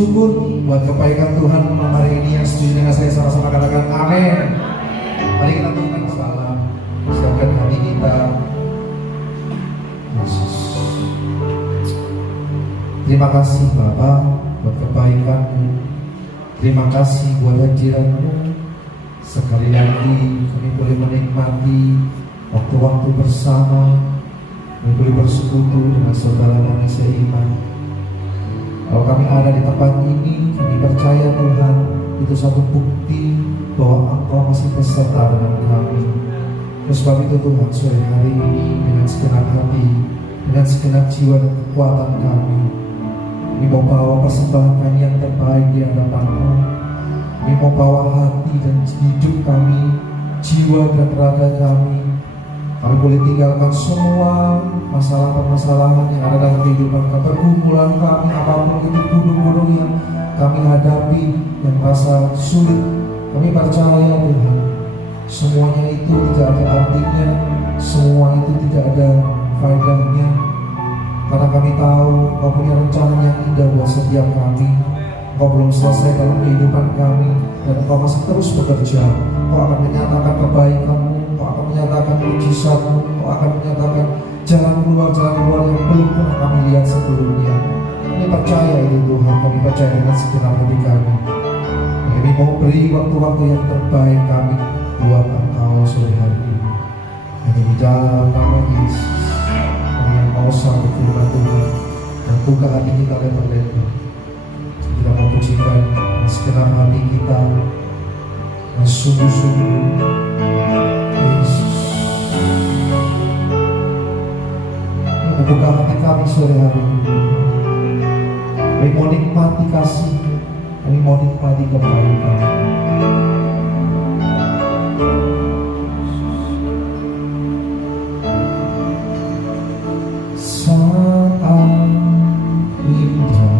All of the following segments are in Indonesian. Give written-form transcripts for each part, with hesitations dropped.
bersyukur buat kebaikan Tuhan malam hari ini. Yang setuju dengan saya sama-sama katakan amin. Mari kita tundukkan kepala, siapkan hati kita. Yesus, terima kasih Bapa buat kebaikan-Mu. Terima kasih buat hadirat-Mu. Sekali lagi kami boleh menikmati waktu-waktu bersama, kami boleh bersekutu dengan saudara kami seiman. Kalau kami ada di tempat ini, kami percaya Tuhan, itu satu bukti bahwa Engkau masih beserta dengan kami. Oleh sebab itu Tuhan, sore hari ini dengan segenap hati, dengan segenap jiwa dan kekuatan kami mau bawa persembahan kami yang terbaik di hadapan-Mu. Kami mau bawa hati dan hidup kami, jiwa dan raga kami. Kami boleh tinggalkan semua masalah-permasalahan yang ada dalam kehidupan kami, pergumulan kami, apapun itu, gunung-gunung yang kami hadapi, yang rasa sulit. Kami percaya Tuhan, semuanya itu tidak ada artinya, semua itu tidak ada faedahnya, karena kami tahu Kau punya rencana yang indah buat setiap kami. Kau belum selesai dalam kehidupan kami, dan Kau masih terus bekerja. Kau akan menyatakan kebaikan-Mu, Kau akan menyatakan mujizat-Mu, Kau akan menyatakan jalan keluar yang belum pernah kami lihat sebelumnya. Kami percaya itu Tuhan, kami percaya dengan segenap hati kami. Kami mau beri waktu-waktu yang terbaik kami buat Engkau sore hari ini. Hanya di dalam nama Yesus, kami yang mau sambut firman Tuhan dan buka hati kita lebar-lebar. Kita mau pujikan dengan segenap hati kita dan sungguh-sungguh. Yesus, membuka hati kami sore hari ini. Kami mau nikmati kasih, kami mau nikmati kebaikan. Saat indah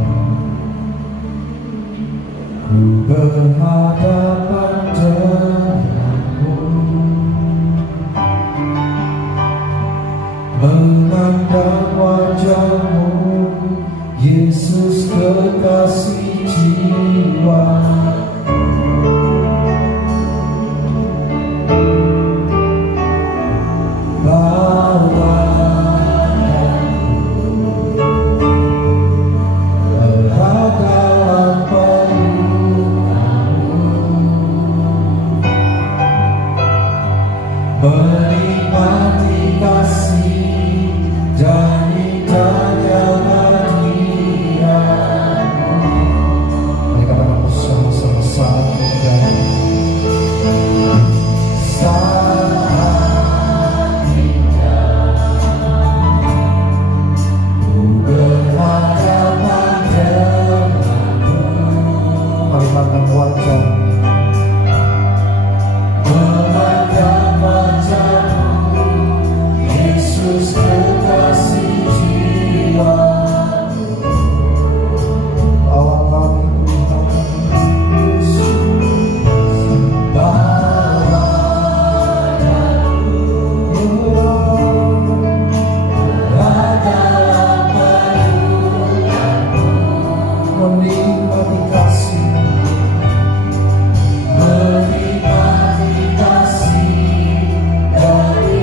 ku berhadapan denganmu, memandang wajah-Mu, Yesus kekasih jiwa. Menikmati kasih dan indahnya hadirat-Mu. Mari katakan bersama-sama saat indah. Saat indah ku berhadapan denganmu. Mari pandang wajah. Yesus kekasih jiwa, bawa kami Tuhan, bawa kami dalam pelukan-Mu, menikmati kasih, menikmati kasih dari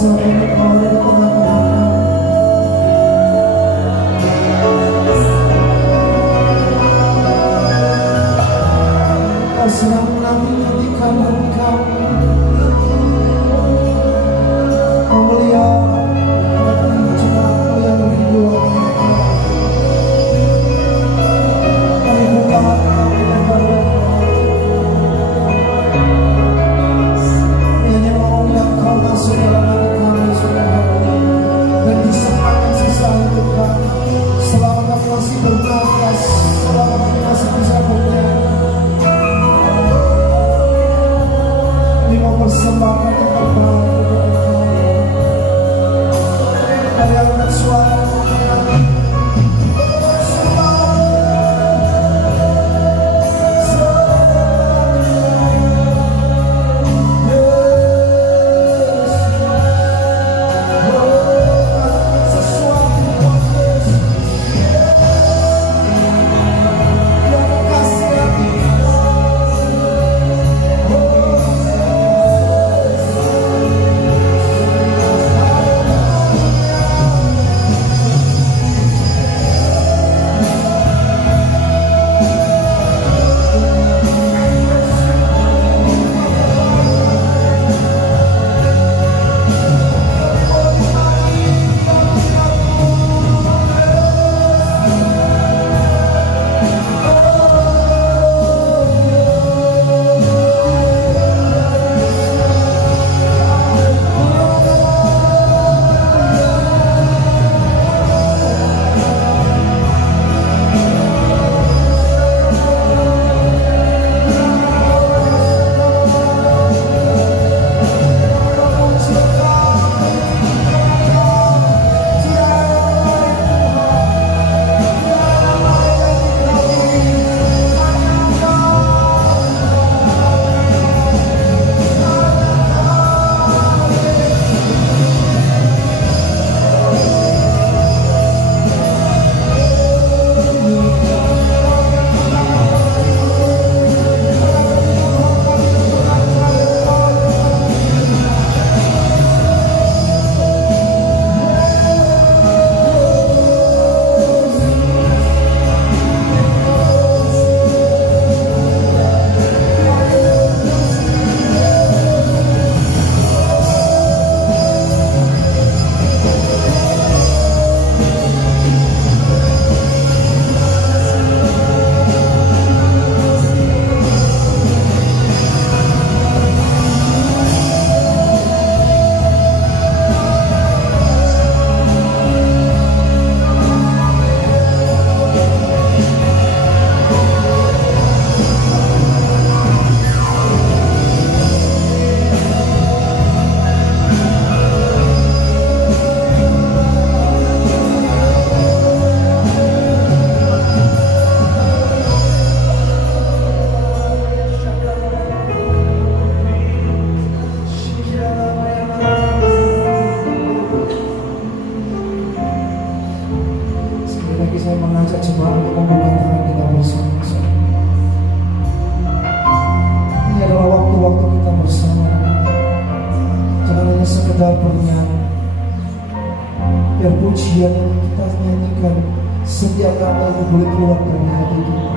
bersama Engkau di tengah-tengah kami. Kau sedang menanti-nantikan hati kami. Kau melihat ada jemaat yang rindu. Kami buka hati kami kepada hanya mau Engkau masuk dalam hati kami, Saudara, dan di sepanjang sisa hidup kami, selama kami masih bernafas, selama kami masih bisa bernyanyi, kami mau persembahkan yang terbaik kepada Engkau. Mari angkat suara sekedar bernyanyi, biar pujian yang kita nyanyikan setiap kata itu boleh keluar dari hati kita.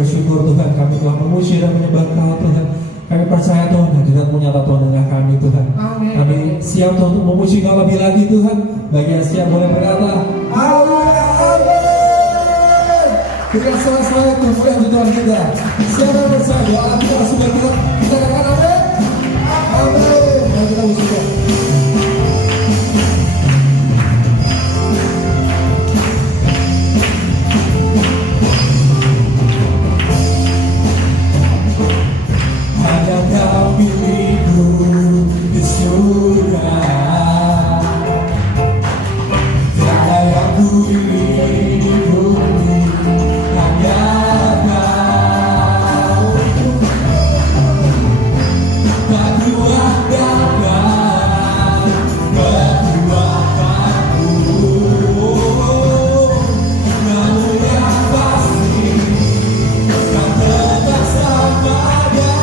bersyukur Tuhan, kami telah memuji dan menyembah Kau Tuhan. Kami percaya Tuhan hadirat-Mu nyata Tuhan dengan kami Tuhan. Amin. Kami siap Tuhan untuk memuji Kau lebih lagi Tuhan. Bagi yang siap boleh berkata haleluya, amin. Berikan sorak-sorai kemuliaan untuk Tuhan kita. Siapa yang percaya doa kita sudah kita katakan amin. Amin. Mari kita ucapkan. Kau milikku di surga, tiada yang ku ingin di bumi, hanya Kau. Perjuangan perjuanganku, namun yang pasti kan tetap samanya.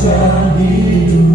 sepanjang hidupku.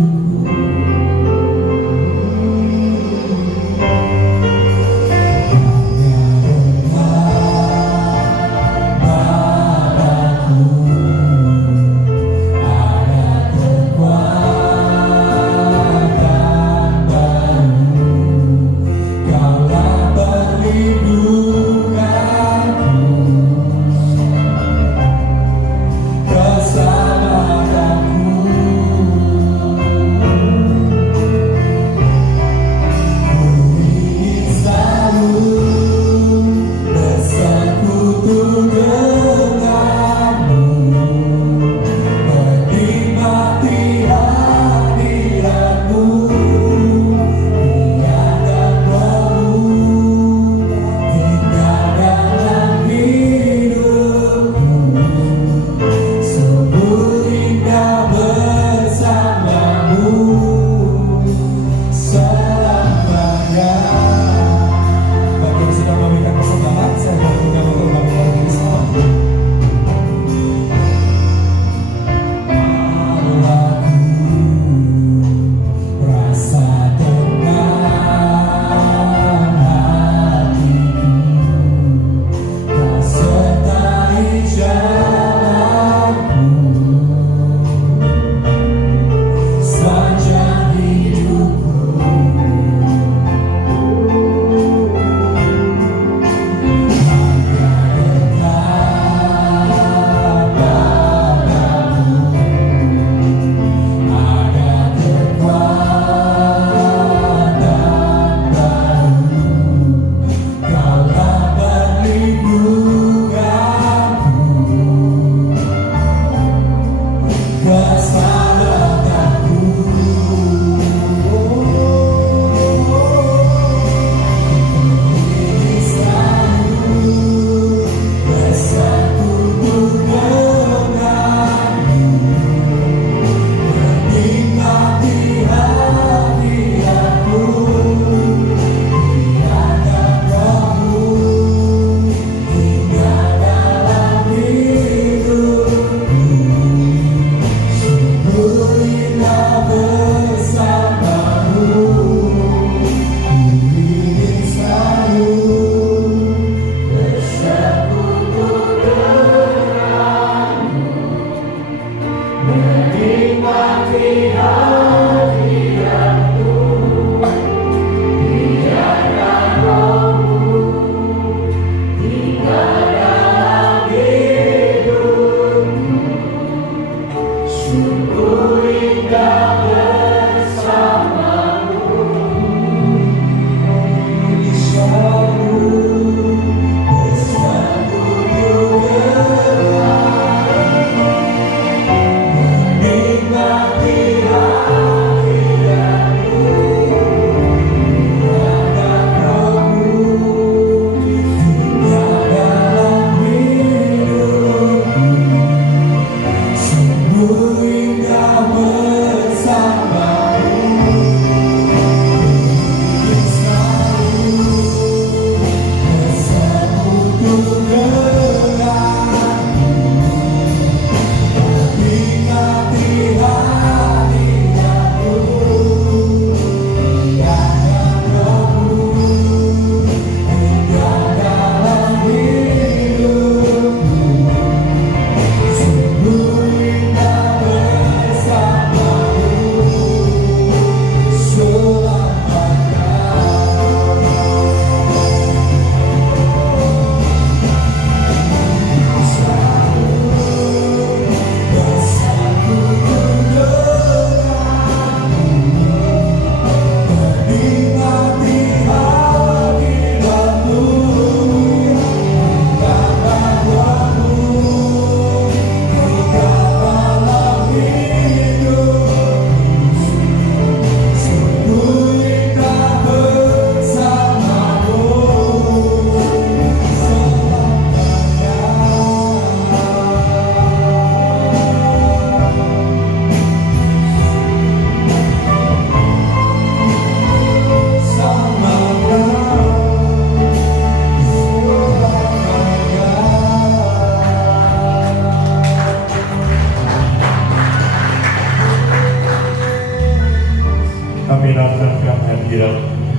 kehadiran-Mu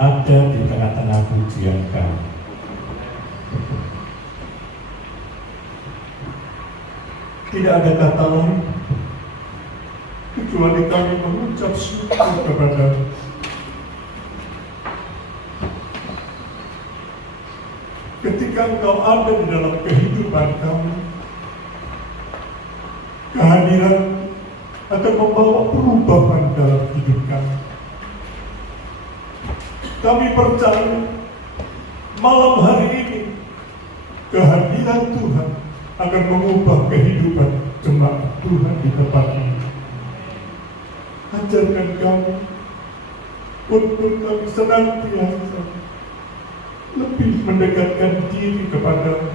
ada di tengah-tengah pujian kami. Tidak ada kata lain kecuali kami mengucap syukur kepada-Mu. Ketika Engkau ada di dalam kehidupan kami, kehadiran akan membawa perubahan dalam hidup kami. Kami percaya malam hari ini kehadiran Tuhan akan mengubah kehidupan jemaat Tuhan di tempat ini. Ajarkan kami untuk kami senantiasa lebih mendekatkan diri kepada-Mu,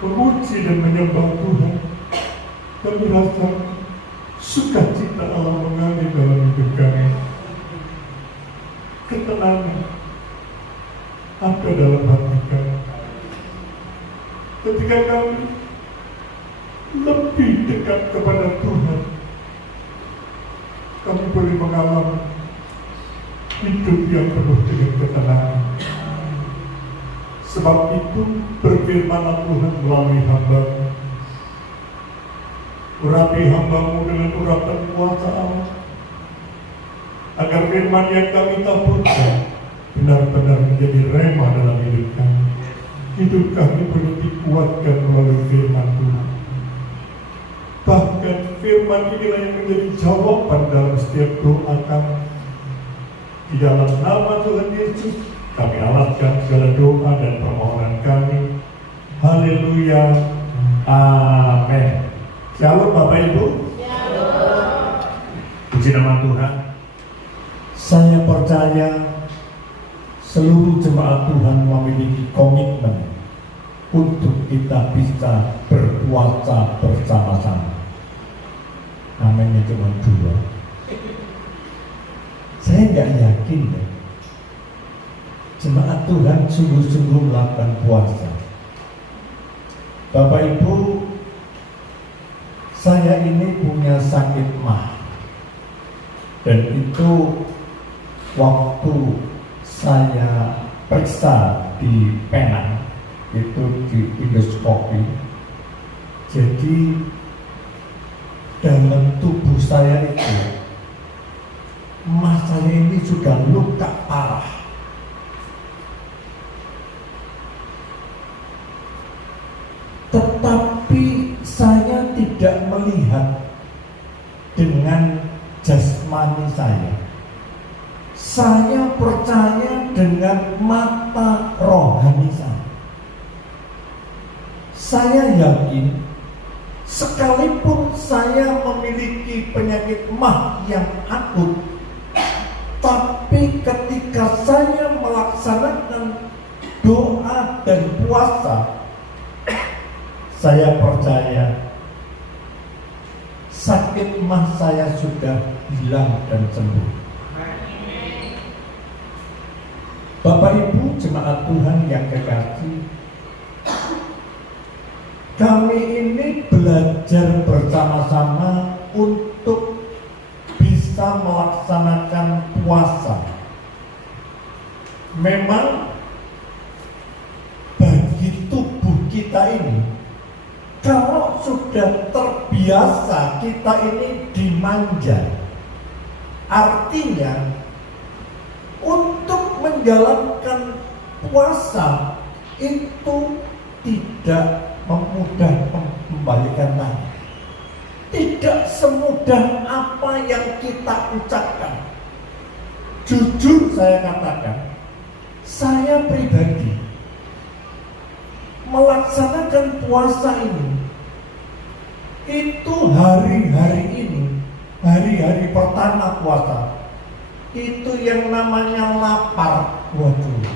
memuji dan menyembah Tuhan. Kami rasa sukacita Allah mengalir dalam hidup kami. Ketenangan ada dalam hati kami. Ketika kami lebih dekat kepada Tuhan, kami boleh mengalami hidup yang penuh dengan ketenangan. Sebab itu berfirmanlah Tuhan melalui hamba-Mu. Urapi hamba-Mu dengan urapan kuasa Allah, agar firman yang kami taburkan benar-benar menjadi rema dalam hidup kami. Hidup kami boleh dikuatkan melalui firman Tuhan. Bahkan firman inilah yang menjadi jawaban dalam setiap doa kami. Di dalam nama Tuhan Yesus, kami alatkan segala doa dan permohonan kami. Haleluya. Amin. Shalom Bapak Ibu. Shalom. Puji nama Tuhan. Saya percaya seluruh jemaat Tuhan memiliki komitmen untuk kita bisa berpuasa bersama-sama. Aminnya cuma 2. Saya nggak yakin ya, jemaat Tuhan sungguh-sungguh melakukan puasa. Bapak Ibu, saya ini punya sakit mah, dan itu waktu saya periksa di Penang, itu di endoskopi. Jadi dalam tubuh saya itu, mah saya ini sudah luka parah. Tetapi saya tidak melihat dengan jasmani saya. Saya percaya dengan mata rohani saya. Saya yakin sekalipun saya memiliki penyakit mah yang akut, tapi ketika saya melaksanakan doa dan puasa, saya percaya sakit mah saya sudah hilang dan sembuh. Bapak Ibu jemaat Tuhan yang kekasih, kami ini belajar bersama-sama untuk bisa melaksanakan puasa. Memang bagi tubuh kita ini, kalau sudah terbiasa kita ini dimanja, artinya untuk menjalankan puasa itu tidak memudah membalikan tangan. Tidak semudah apa yang kita ucapkan. Jujur saya katakan, saya pribadi melaksanakan puasa ini, itu hari-hari ini, hari-hari pertama puasa, itu yang namanya lapar. Waduh.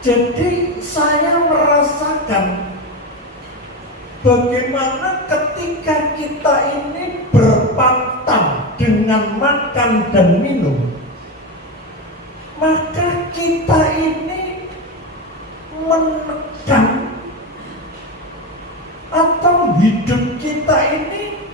Jadi saya merasakan bagaimana ketika kita ini berpantang dengan makan dan minum, maka kita ini menekan atau hidup kita ini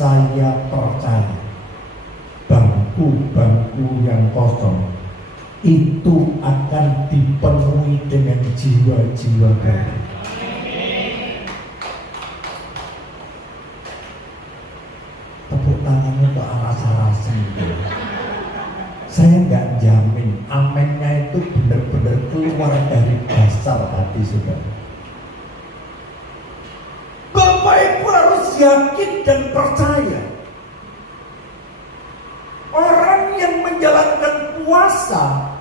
saya percaya bangku-bangku yang kosong itu akan dipenuhi dengan jiwa-jiwa baru. Tepuk tangannya ke rasa-rasa. Saya nggak jamin amennya itu benar-benar keluar dari dasar hati saudara. Bapak Ibu harus yakin dan percaya orang yang menjalankan puasa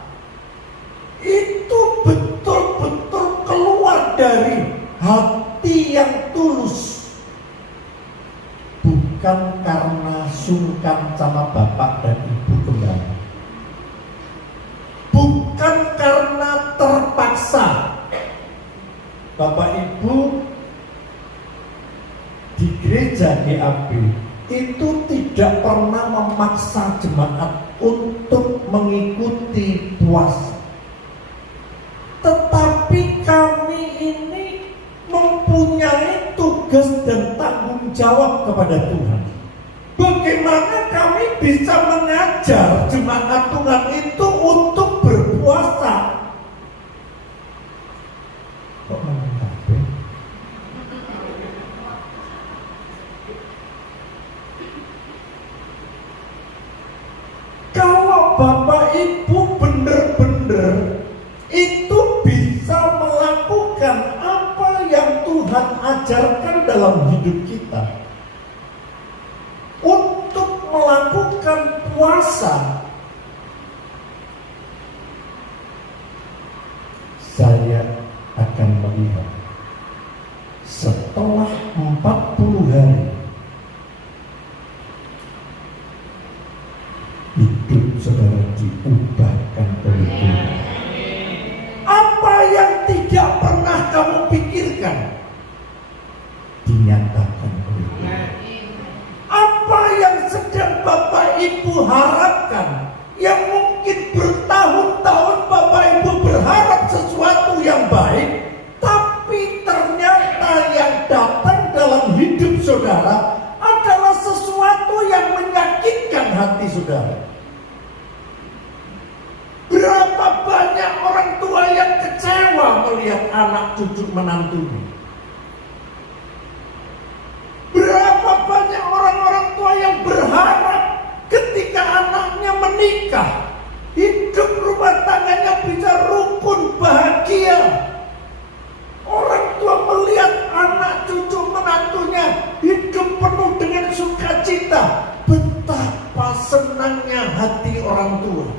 itu betul-betul keluar dari hati yang tulus, bukan karena sungkan sama bapak dan ibu kembali, bukan karena terpaksa. Bapak Ibu di gereja GAB itu tidak pernah memaksa jemaat untuk mengikuti puasa, tetapi kami ini mempunyai tugas dan tanggung jawab kepada Tuhan. Bagaimana kami bisa mengajar jemaat Tuhan itu untuk berpuasa? Kok mengajar? Kalau Bapak Ibu benar-benar itu bisa melakukan apa yang Tuhan ajarkan dalam hidup kita, untuk melakukan puasa, saya akan melihat setelah 40 hari hidup saudara diubahkan oleh Tuhan. Apa yang tidak pernah kamu pikirkan dinyatakan oleh Tuhan. Apa yang sedang Bapak Ibu harapkan, yang mungkin bertahun-tahun Bapak Ibu berharap sesuatu yang baik, tapi ternyata yang datang dalam hidup saudara adalah sesuatu yang menyakitkan hati saudara. Berapa banyak orang tua yang kecewa melihat anak cucu menantunya. Berapa banyak orang-orang tua yang berharap ketika anaknya menikah, hidup rumah tangganya bisa rukun, bahagia. Orang tua melihat anak cucu menantunya hidup penuh dengan sukacita. Betapa senangnya hati orang tua.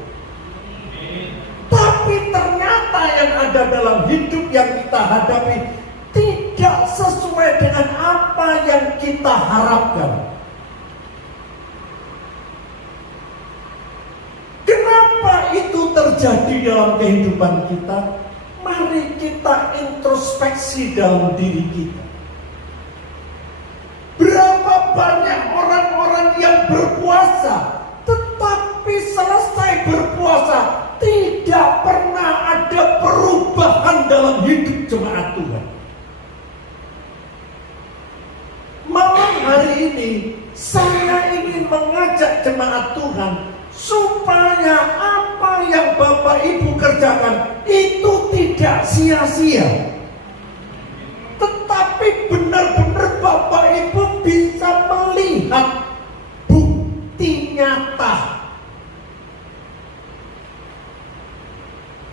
Tapi ternyata yang ada dalam hidup yang kita hadapi tidak sesuai dengan apa yang kita harapkan. Kenapa itu terjadi dalam kehidupan kita? Mari kita introspeksi dalam diri kita. Berapa banyak orang-orang yang berpuasa, tetapi selesai berpuasa tidak pernah ada perubahan dalam hidup jemaat Tuhan. Malam hari ini saya ingin mengajak jemaat Tuhan supaya apa yang Bapak Ibu kerjakan itu tidak sia-sia, tetapi benar-benar Bapak Ibu bisa melihat bukti nyata.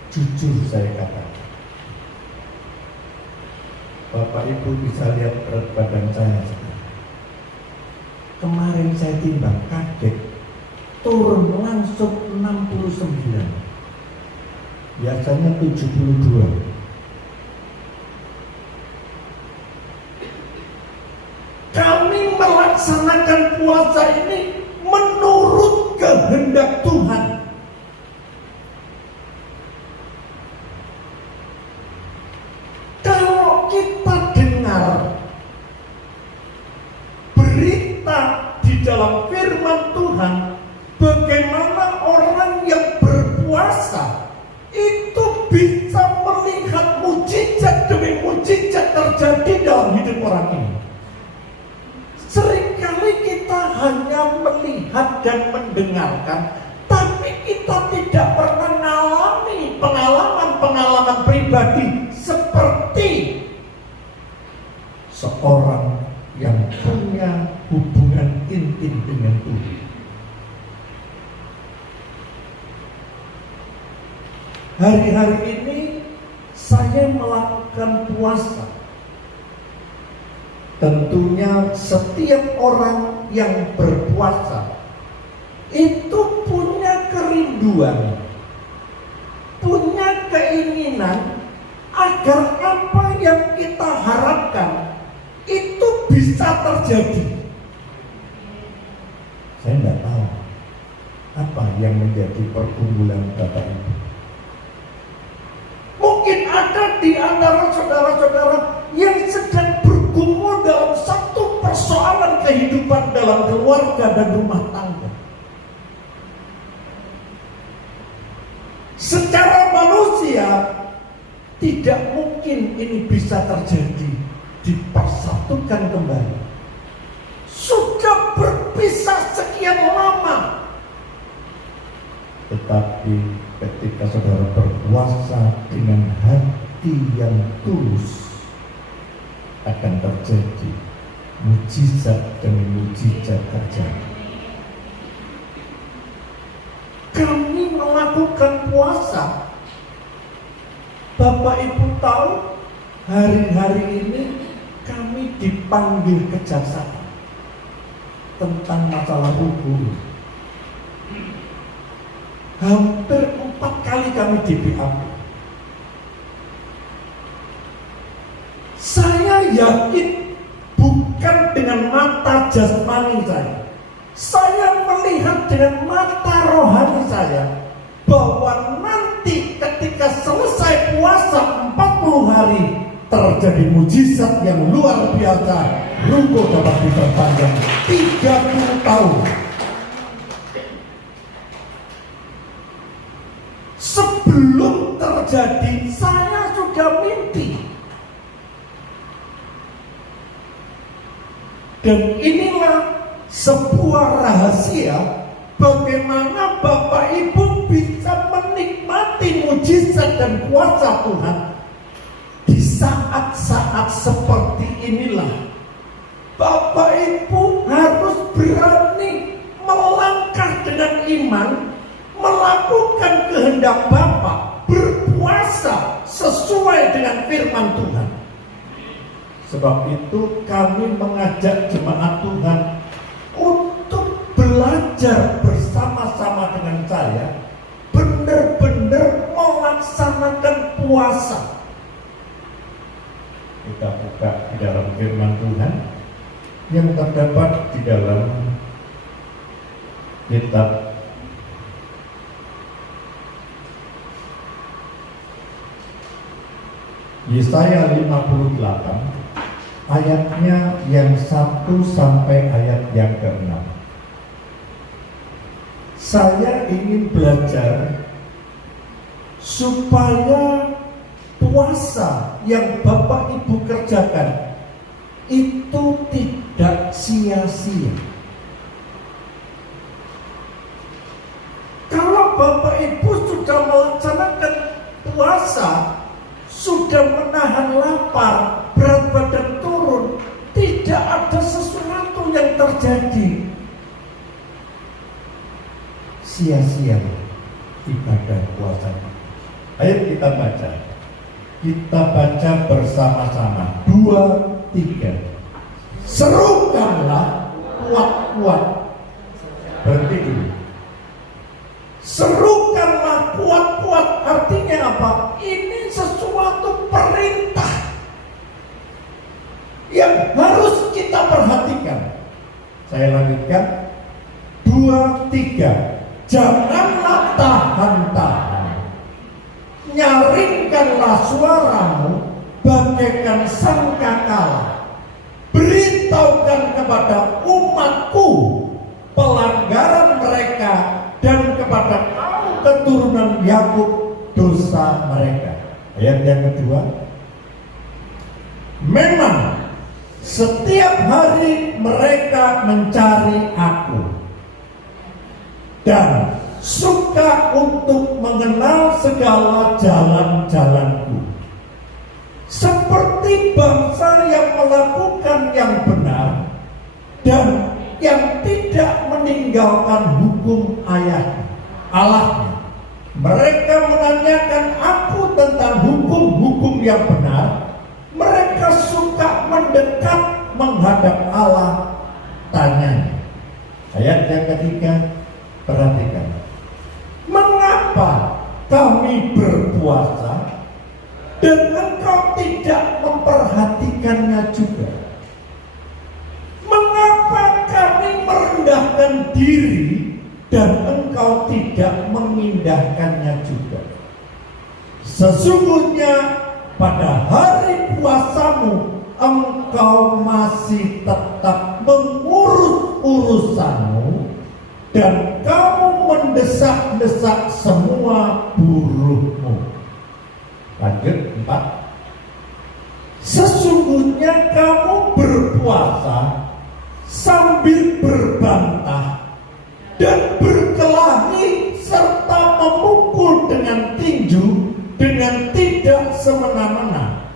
Jujur saya katakan, Bapak Ibu bisa lihat berat badan saya sekarang. Kemarin saya timbang, kaget, turun langsung 69. Biasanya 72. Kami melaksanakan puasa ini menurut kehendak Tuhan. Kalau kita dengar berita di dalam firman Tuhan, bagaimana orang yang berpuasa itu bisa melihat mujizat demi mujizat terjadi dalam hidup orang ini. Seringkali kita melihat dan mendengarkan, tapi kita tidak pernah mengalami pengalaman-pengalaman pribadi seperti seorang yang punya hubungan intim dengan Tuhan. Hari-hari ini saya melakukan puasa. Tentunya setiap orang yang berpuasa itu punya kerinduan, punya keinginan agar apa yang kita harapkan itu bisa terjadi. Saya tidak tahu apa yang menjadi pergumulan Bapak Ibu. Mungkin ada di antara saudara-saudara yang sedang bergumul dalam satu persoalan kehidupan dalam keluarga dan rumah tangga. Secara manusia tidak mungkin ini bisa terjadi, dipersatukan kembali. Sudah berpisah sekian lama, tetapi ketika saudara berpuasa dengan hati yang tulus, akan terjadi mujizat demi mujizat terjadi. Kami melakukan puasa. Bapak Ibu tahu, hari-hari ini kami dipanggil kejaksaan tentang masalah hukum. Hampir 4 kali kami di BAP. Saya yakin bukan dengan mata jasmani saya melihat dengan mata rohani saya bahwa nanti ketika selesai puasa 40 hari terjadi mujizat yang luar biasa. Ruko dapat diperpanjang 30 tahun. Sebelum terjadi, saya sudah mimpi. Dan inilah sebuah rahasia bagaimana Bapak Ibu bisa menikmati mujizat dan kuasa Tuhan di saat-saat seperti inilah. Bapak Ibu harus berani melangkah dengan iman, melakukan kehendak Bapa, berpuasa sesuai dengan firman Tuhan. Sebab itu kami mengajak jemaat Tuhan untuk belajar bersama-sama dengan saya, benar-benar melaksanakan puasa. Kita buka di dalam firman Tuhan yang terdapat di dalam kitab Yesaya 58 ayatnya yang 1 sampai ayat yang ke-6. Saya ingin belajar supaya puasa yang Bapak Ibu kerjakan itu tidak sia-sia. Kalau Bapak Ibu sudah melaksanakan puasa, sudah menahan lapar, berat badan turun, tidak ada sesuatu yang terjadi, sia-sia ibadah puasa. Ayo kita baca. Kita baca bersama-sama. 2, 3. Serukanlah kuat-kuat. Berhenti dulu. Serukanlah kuat-kuat. Artinya apa? Ini sesuatu perintah yang harus kita perhatikan. Saya lanjutkan. 2, 3. Janganlah tahan-tahan. Nyaringkanlah suaramu bagaikan sangkakala. Beritahukan kepada umatku pelanggaran mereka dan kepada kaum keturunan Yakub dosa mereka. Ayat yang kedua. Memang setiap hari mereka mencari aku, dan suka untuk mengenal segala jalan-jalanku. Seperti bangsa yang melakukan yang benar dan yang tidak meninggalkan hukum Allahnya. Mereka menanyakan aku tentang hukum-hukum yang benar. Mereka suka mendekat menghadap Allah. Tanya. Ayat yang ketiga, perhatikan. Mengapa kami berpuasa dan engkau tidak memperhatikannya juga? Mengapa kami merendahkan diri dan engkau tidak memindahkannya juga? Sesungguhnya pada hari puasamu engkau masih tetap mengurus urusanmu dan kamu mendesak-desak semua buruhmu. Lanjut 4. Sesungguhnya kamu berpuasa sambil berbantah dan berkelahi serta memukul dengan tinju dengan tidak semena-mena.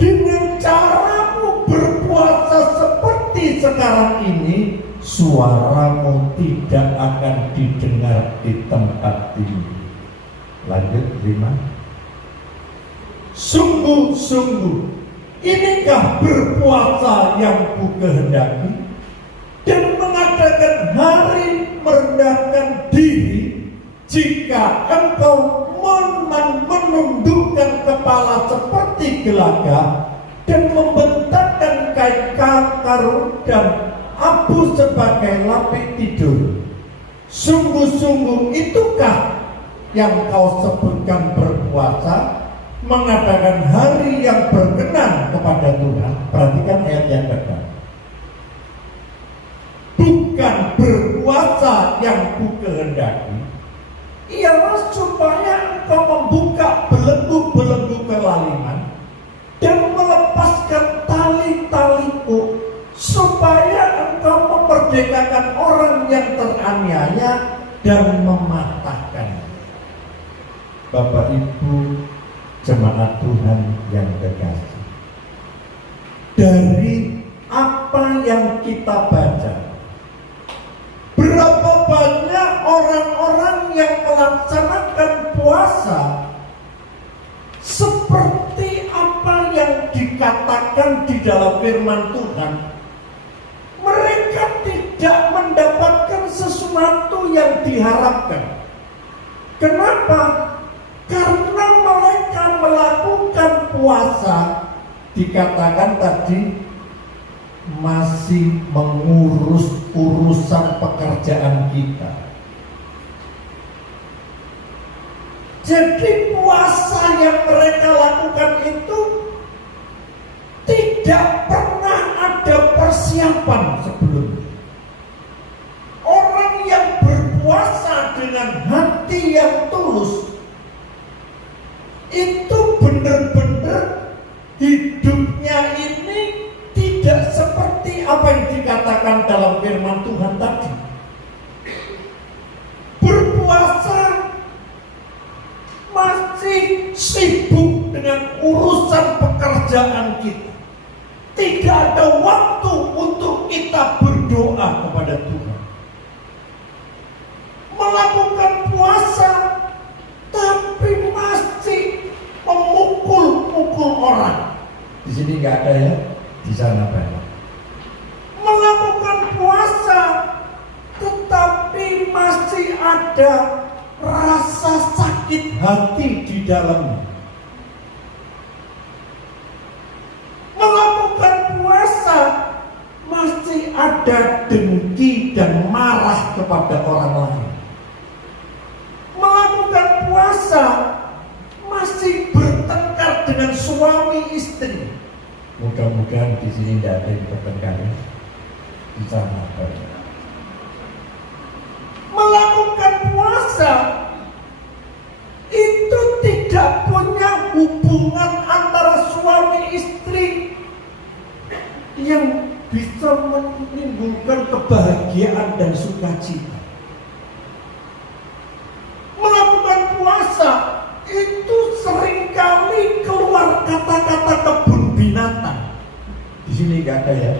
Dengan caramu berpuasa seperti sekarang ini, suaramu tidak akan didengar di tempat tinggi. Lanjut 5. Sungguh-sungguh, inikah berpuasa yang ku kehendaki dan mengadakan hari merendahkan diri jika engkau menundukkan kepala seperti gelagah dan membentangkan kain karung dan abu sebagai lapik tidur. Sungguh-sungguh itukah yang kau sebutkan berpuasa, mengadakan hari yang berkenan kepada Tuhan? Perhatikan ayat yang kedua. Bukan berpuasa yang ku kehendaki, ialah supaya engkau membuka belenggu-belenggu kelaliman dan melepaskan tali-taliku, supaya engkau memerdekakan orang yang teraniaya dan mematahkan. Bapak Ibu jemaat Tuhan yang terkasih, dari apa yang kita baca, berapa banyak orang-orang yang melaksanakan puasa seperti apa yang dikatakan di dalam firman Tuhan. Mereka tidak mendapatkan sesuatu yang diharapkan. Kenapa? Karena mereka melakukan puasa, dikatakan tadi, masih mengurus urusan pekerjaan kita. Jadi puasa yang mereka lakukan itu tidak pernah ada persiapan sebelumnya. Orang yang berpuasa dengan hati yang tulus itu benar-benar hidupnya ini tidak seperti apa yang dikatakan dalam firman Tuhan tadi. Berpuasa masih sibuk dengan urusan pekerjaan kita. Tidak ada waktu untuk kita berdoa kepada Tuhan. Melakukan puasa tapi masih memukul-mukul orang. Di sini nggak ada ya, di sana banyak. Melakukan puasa tetapi masih ada rasa sakit hati di dalamnya. Melakukan puasa masih ada dengki dan marah kepada orang lain. Melakukan puasa masih bertengkar dengan suami istri. Mudah-mudahan di sini tidak ada yang bertengkar, di sana banyak. Melakukan puasa itu tidak punya hubungan antara suami istri yang bisa bisa menimbulkan kebahagiaan dan sukacita. kata-kata kebun binatang. Di sini nggak ada ya.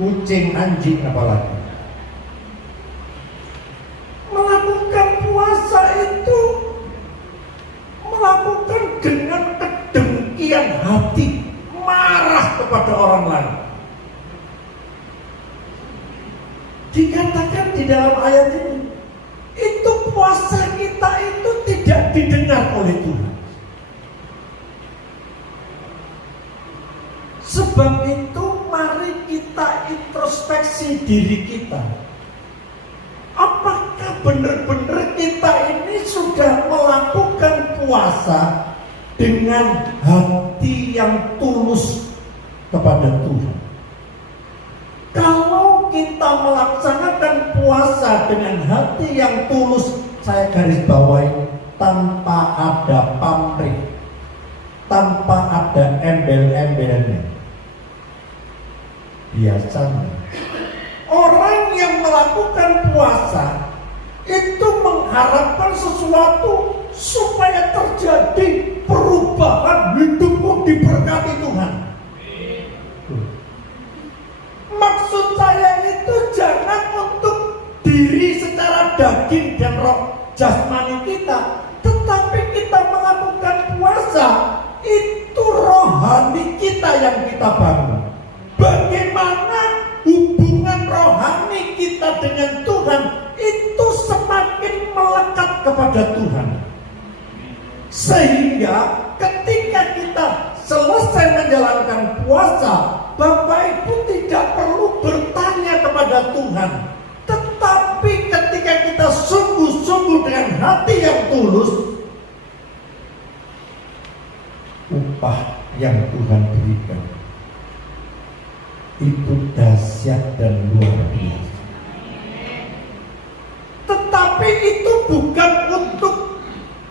Kucing, anjing, apalagi. Melakukan puasa itu melakukan dengan kedengkian hati, marah kepada orang lain. Dikatakan di dalam ayat ini, itu puasa kita itu tidak didengar oleh Tuhan. Sebab itu mari kita introspeksi diri kita. Apakah benar-benar kita ini sudah melakukan puasa dengan hati yang tulus kepada Tuhan? Kalau kita melaksanakan puasa dengan hati yang tulus, saya garis bawahi, tanpa ada pamrih, tanpa ada embel-embelnya. Biasanya orang yang melakukan puasa itu mengharapkan sesuatu supaya terjadi perubahan hidupmu diberkati Tuhan. Maksud saya itu jangan untuk diri secara daging dan roh jasmani kita, tetapi kita melakukan puasa itu rohani kita yang kita bangun. Bagaimana hubungan rohani kita dengan Tuhan itu semakin melekat kepada Tuhan, sehingga ketika kita selesai menjalankan puasa, Bapak Ibu tidak perlu bertanya kepada Tuhan, tetapi ketika kita sungguh-sungguh dengan hati yang tulus, upah yang Tuhan berikan itu dahsyat dan luar biasa. Tetapi itu bukan untuk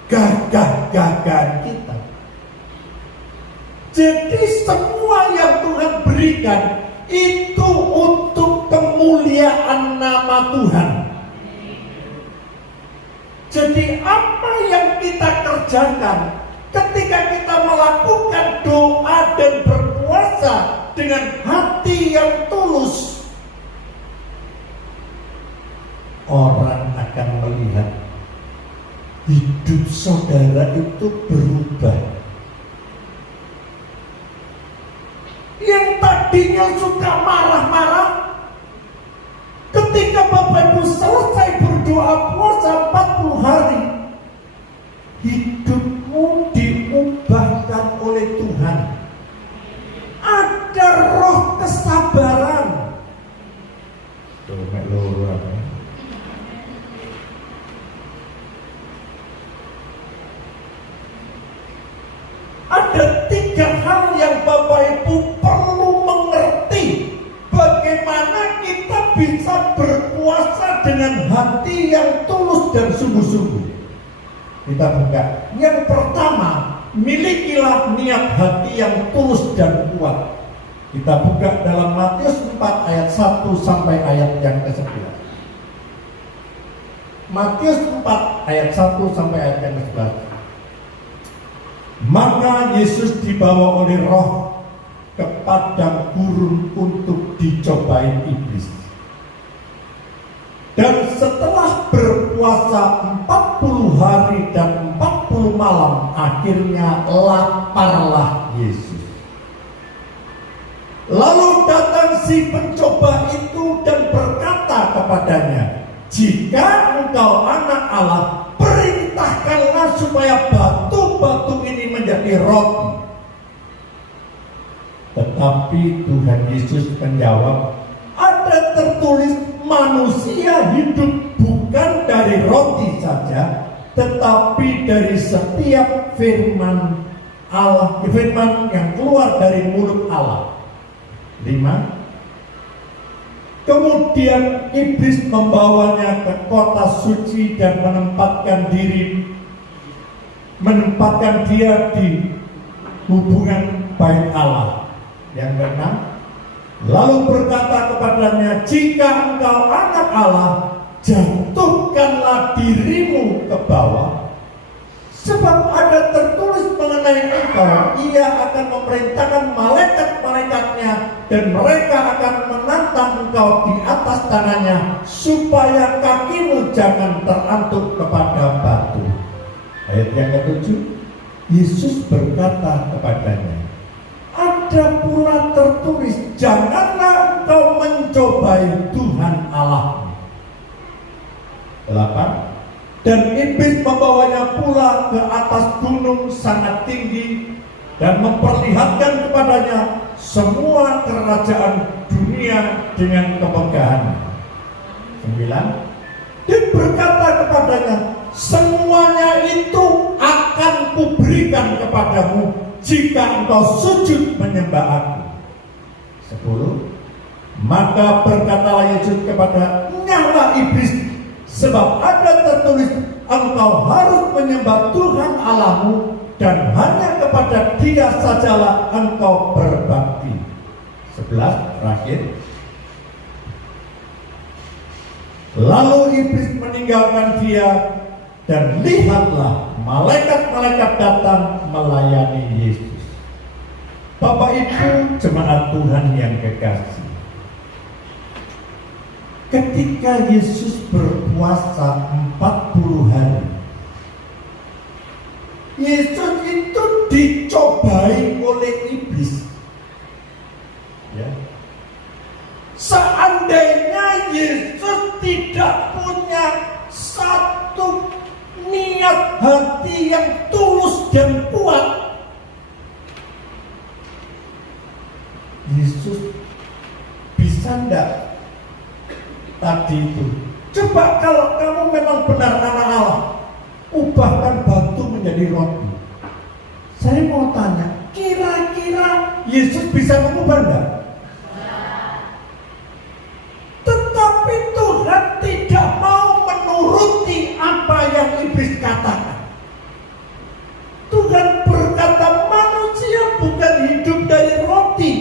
gagah-gagahan kita. Jadi semua yang Tuhan berikan itu untuk kemuliaan nama Tuhan. Jadi apa yang kita kerjakan ketika kita melakukan doa dan berpuasa dengan hati yang tulus, orang akan melihat hidup saudara itu berubah. Yang tadinya suka marah-marah, ketika Bapak Ibu selesai berdoa puasa 40 hari, hidupmu diubahkan oleh Tuhan. Ada roh kesabaran. Ada 3 hal yang Bapak Ibu perlu mengerti bagaimana kita bisa berpuasa dengan hati yang tulus dan sungguh-sungguh. Kita buka. Yang pertama, milikilah niat hati yang tulus dan kuat. Kita buka dalam Matius 4 ayat 1 sampai ayat yang ke-11. Matius 4 ayat 1 sampai ayat yang ke-11. Maka Yesus dibawa oleh Roh ke padang gurun untuk dicobai iblis. Dan setelah berpuasa 40 hari dan 40 malam, akhirnya laparlah Yesus. Lalu datang si pencoba itu dan berkata kepadanya, "Jika engkau anak Allah, perintahkanlah supaya batu-batu ini menjadi roti." Tetapi Tuhan Yesus menjawab, "Ada tertulis, manusia hidup bukan dari roti saja, tetapi dari setiap firman Allah, firman yang keluar dari mulut Allah." 5. Kemudian iblis membawanya ke kota suci dan menempatkan dia di hubungan bait Allah. Yang ke-6, lalu berkata kepadanya, "Jika engkau anak Allah, jatuhkanlah dirimu ke bawah, Sebab ada tertulis mengenai engkau, ia akan memerintahkan malaikat-malaikatnya dan mereka akan menantang engkau di atas tangannya supaya kakimu jangan terantuk kepada batu. Ayat yang ke-7, Yesus berkata kepadanya, ada pula tertulis, janganlah engkau mencobai Tuhan Allahmu. 8. Dan iblis membawanya pula ke atas gunung sangat tinggi dan memperlihatkan kepadanya semua kerajaan dunia dengan kemegahan. 9. Dia berkata kepadanya, semuanya itu akan kuberikan kepadamu jika engkau sujud menyembah aku. 10. Maka berkatalah Yesus kepada nyala iblis, sebab ada tertulis, engkau harus menyembah Tuhan Allahmu dan hanya kepada Dia sajalah engkau berbakti. 11 terakhir. Lalu iblis meninggalkan dia dan lihatlah malaikat-malaikat datang melayani Yesus. Bapak Ibu jemaat Tuhan yang kekasih, ketika Yesus berpuasa 40 hari, Yesus itu dicobai oleh iblis. Ya. Seandainya Yesus tidak punya satu niat hati yang tulus dan kuat, Yesus bisa enggak tadi itu? Coba kalau kamu memang benar anak Allah, ubahkan batu menjadi roti. Saya mau tanya, kira-kira Yesus bisa mengubah enggak? Tetapi Tuhan tidak mau menuruti apa yang iblis katakan. Tuhan berkata, manusia bukan hidup dari roti,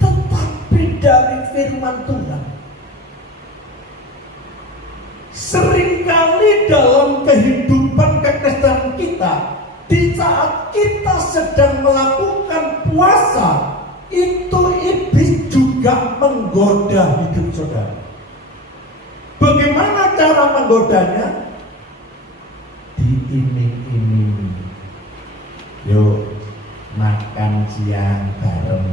tetapi dari firman Tuhan. Seringkali dalam kehidupan kekristenan kita, di saat kita sedang melakukan puasa, itu iblis juga menggoda hidup saudara. Bagaimana cara menggodanya? Diiming-imingi. Yuk makan siang bareng.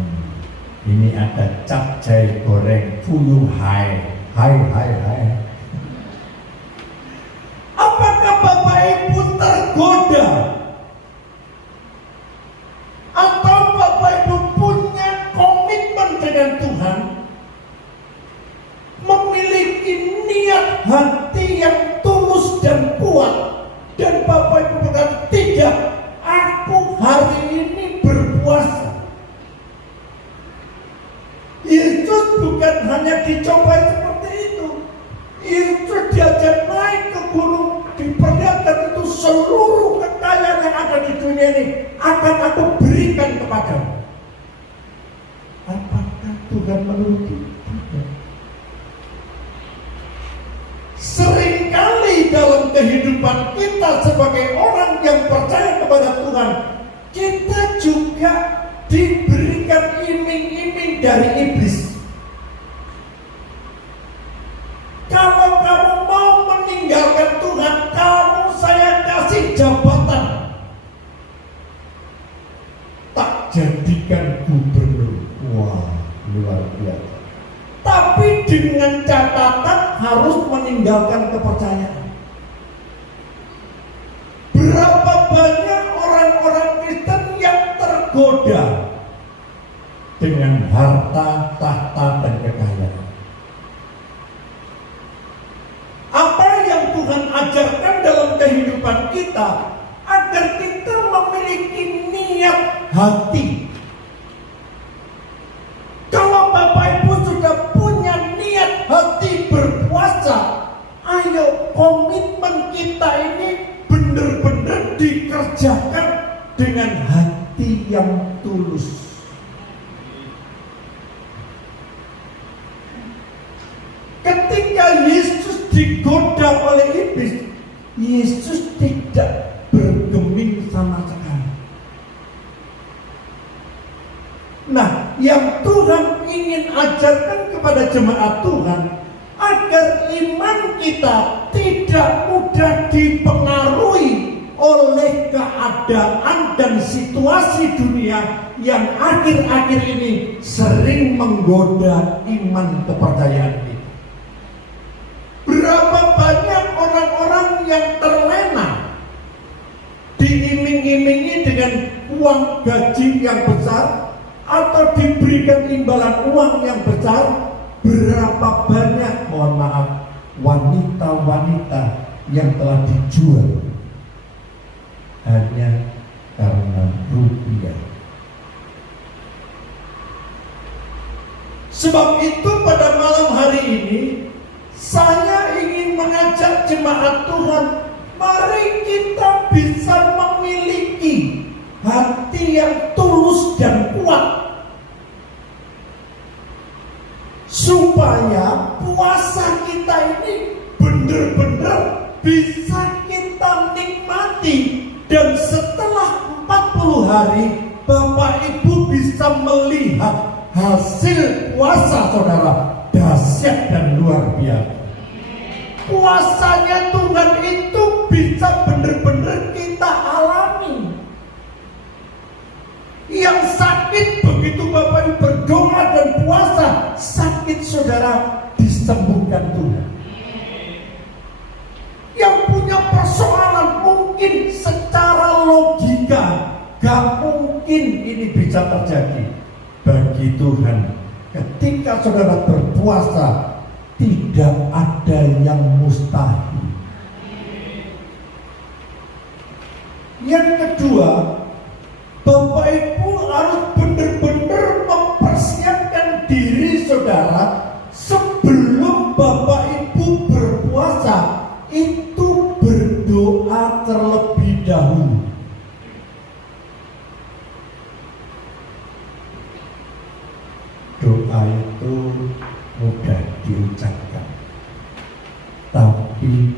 Ini ada capcay goreng fuyung hai. Hai. Apakah Bapak Ibu tergoda? Atau Bapak Ibu punya komitmen dengan Tuhan? Memiliki niat hati yang tulus dan kuat. Dan Bapak Ibu berkata, tidak, aku hari ini berpuasa. Yesus bukan hanya dicobai seperti itu. Yesus diajak naik ke gunung, diperlihatkan itu seluruh kekayaan yang ada di dunia ini akan aku berikan kepadamu. Apakah Tuhan menuruti? Tidak. Seringkali dalam kehidupan kita sebagai orang yang percaya kepada Tuhan, kita juga diberikan iming-iming dari iblis. Kalau kamu mau meninggalkan Tuhan, kamu saya kasih jabatan, tak jadikan gubernur. Wah, luar biasa. Tapi dengan catatan harus meninggalkan kepercayaan. Berapa banyak orang-orang Kristen yang tergoda dengan harta, tahta, dan kekayaan. Apa yang Tuhan ajarkan dalam kehidupan kita agar kita memiliki niat hati. Kalau Bapak Ibu sudah punya niat hati berpuasa, ayo komitmen kita ini benar-benar dikerjakan dengan hati yang tulus. Ketika Yesus digoda oleh iblis, Yesus tidak bergeming mengajarkan kepada jemaat Tuhan agar iman kita tidak mudah dipengaruhi oleh keadaan dan situasi dunia yang akhir-akhir ini sering menggoda iman kepercayaan kita. Berapa banyak orang-orang yang terlena diiming-imingi dengan uang gaji yang besar atau diberikan imbalan uang yang besar. Berapa banyak, mohon maaf, wanita-wanita yang telah dijual hanya karena rupiah. Sebab itu pada malam hari ini saya ingin mengajak jemaat Tuhan, mari kita bisa memiliki hati yang tulus dan kuat, supaya puasa kita ini benar-benar bisa kita nikmati, dan setelah 40 hari Bapak Ibu bisa melihat hasil puasa saudara dahsyat dan luar biasa. Puasanya Tuhan itu bisa benar-benar kita alami. Yang sakit begitu Bapak Ibu berdoa dan puasa, sakit saudara disembuhkan Tuhan. Yang punya persoalan mungkin secara logika gak mungkin ini bisa terjadi, bagi Tuhan ketika saudara berpuasa tidak ada yang mustahil. Yang kedua, Bapak Ibu harus benar-benar mempersiapkan diri saudara sebelum Bapak Ibu berpuasa, itu berdoa terlebih dahulu. Doa itu mudah diucapkan, tapi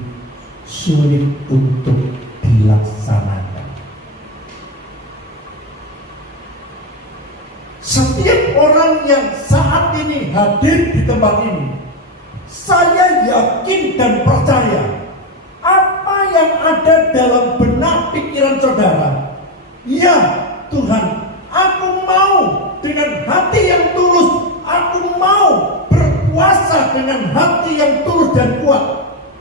sulit untuk dilaksanakan. Setiap orang yang saat ini hadir di tempat ini, saya yakin dan percaya apa yang ada dalam benak pikiran saudara. Ya Tuhan, aku mau dengan hati yang tulus, aku mau berpuasa dengan hati yang tulus dan kuat.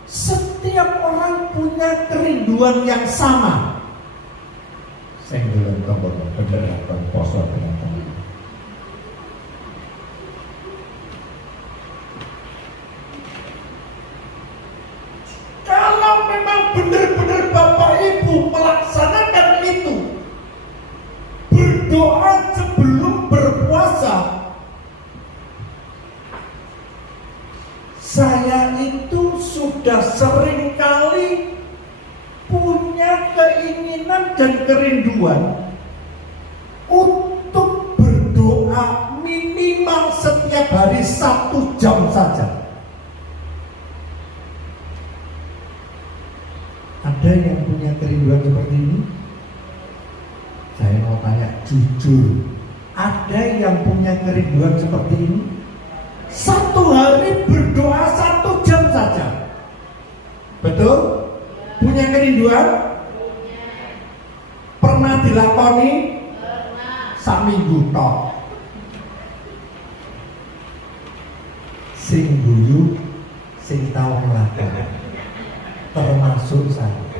Setiap orang punya kerinduan yang sama. Saya belum tahu benar puasa dengan teman. Kalau memang benar-benar Bapak Ibu melaksanakan itu, berdoa sebelum berpuasa, saya itu sudah sering kali punya keinginan dan kerinduan untuk berdoa minimal setiap hari 1 jam saja. Ada yang punya kerinduan seperti ini? Saya mau tanya jujur, ada yang punya kerinduan seperti ini? 1 hari berdoa 1 jam saja. Betul? Punya kerinduan? Pernah dilakoni? Pernah. Saminggu tok. Sing guyu, sing tau nglakoni, termasuk saya.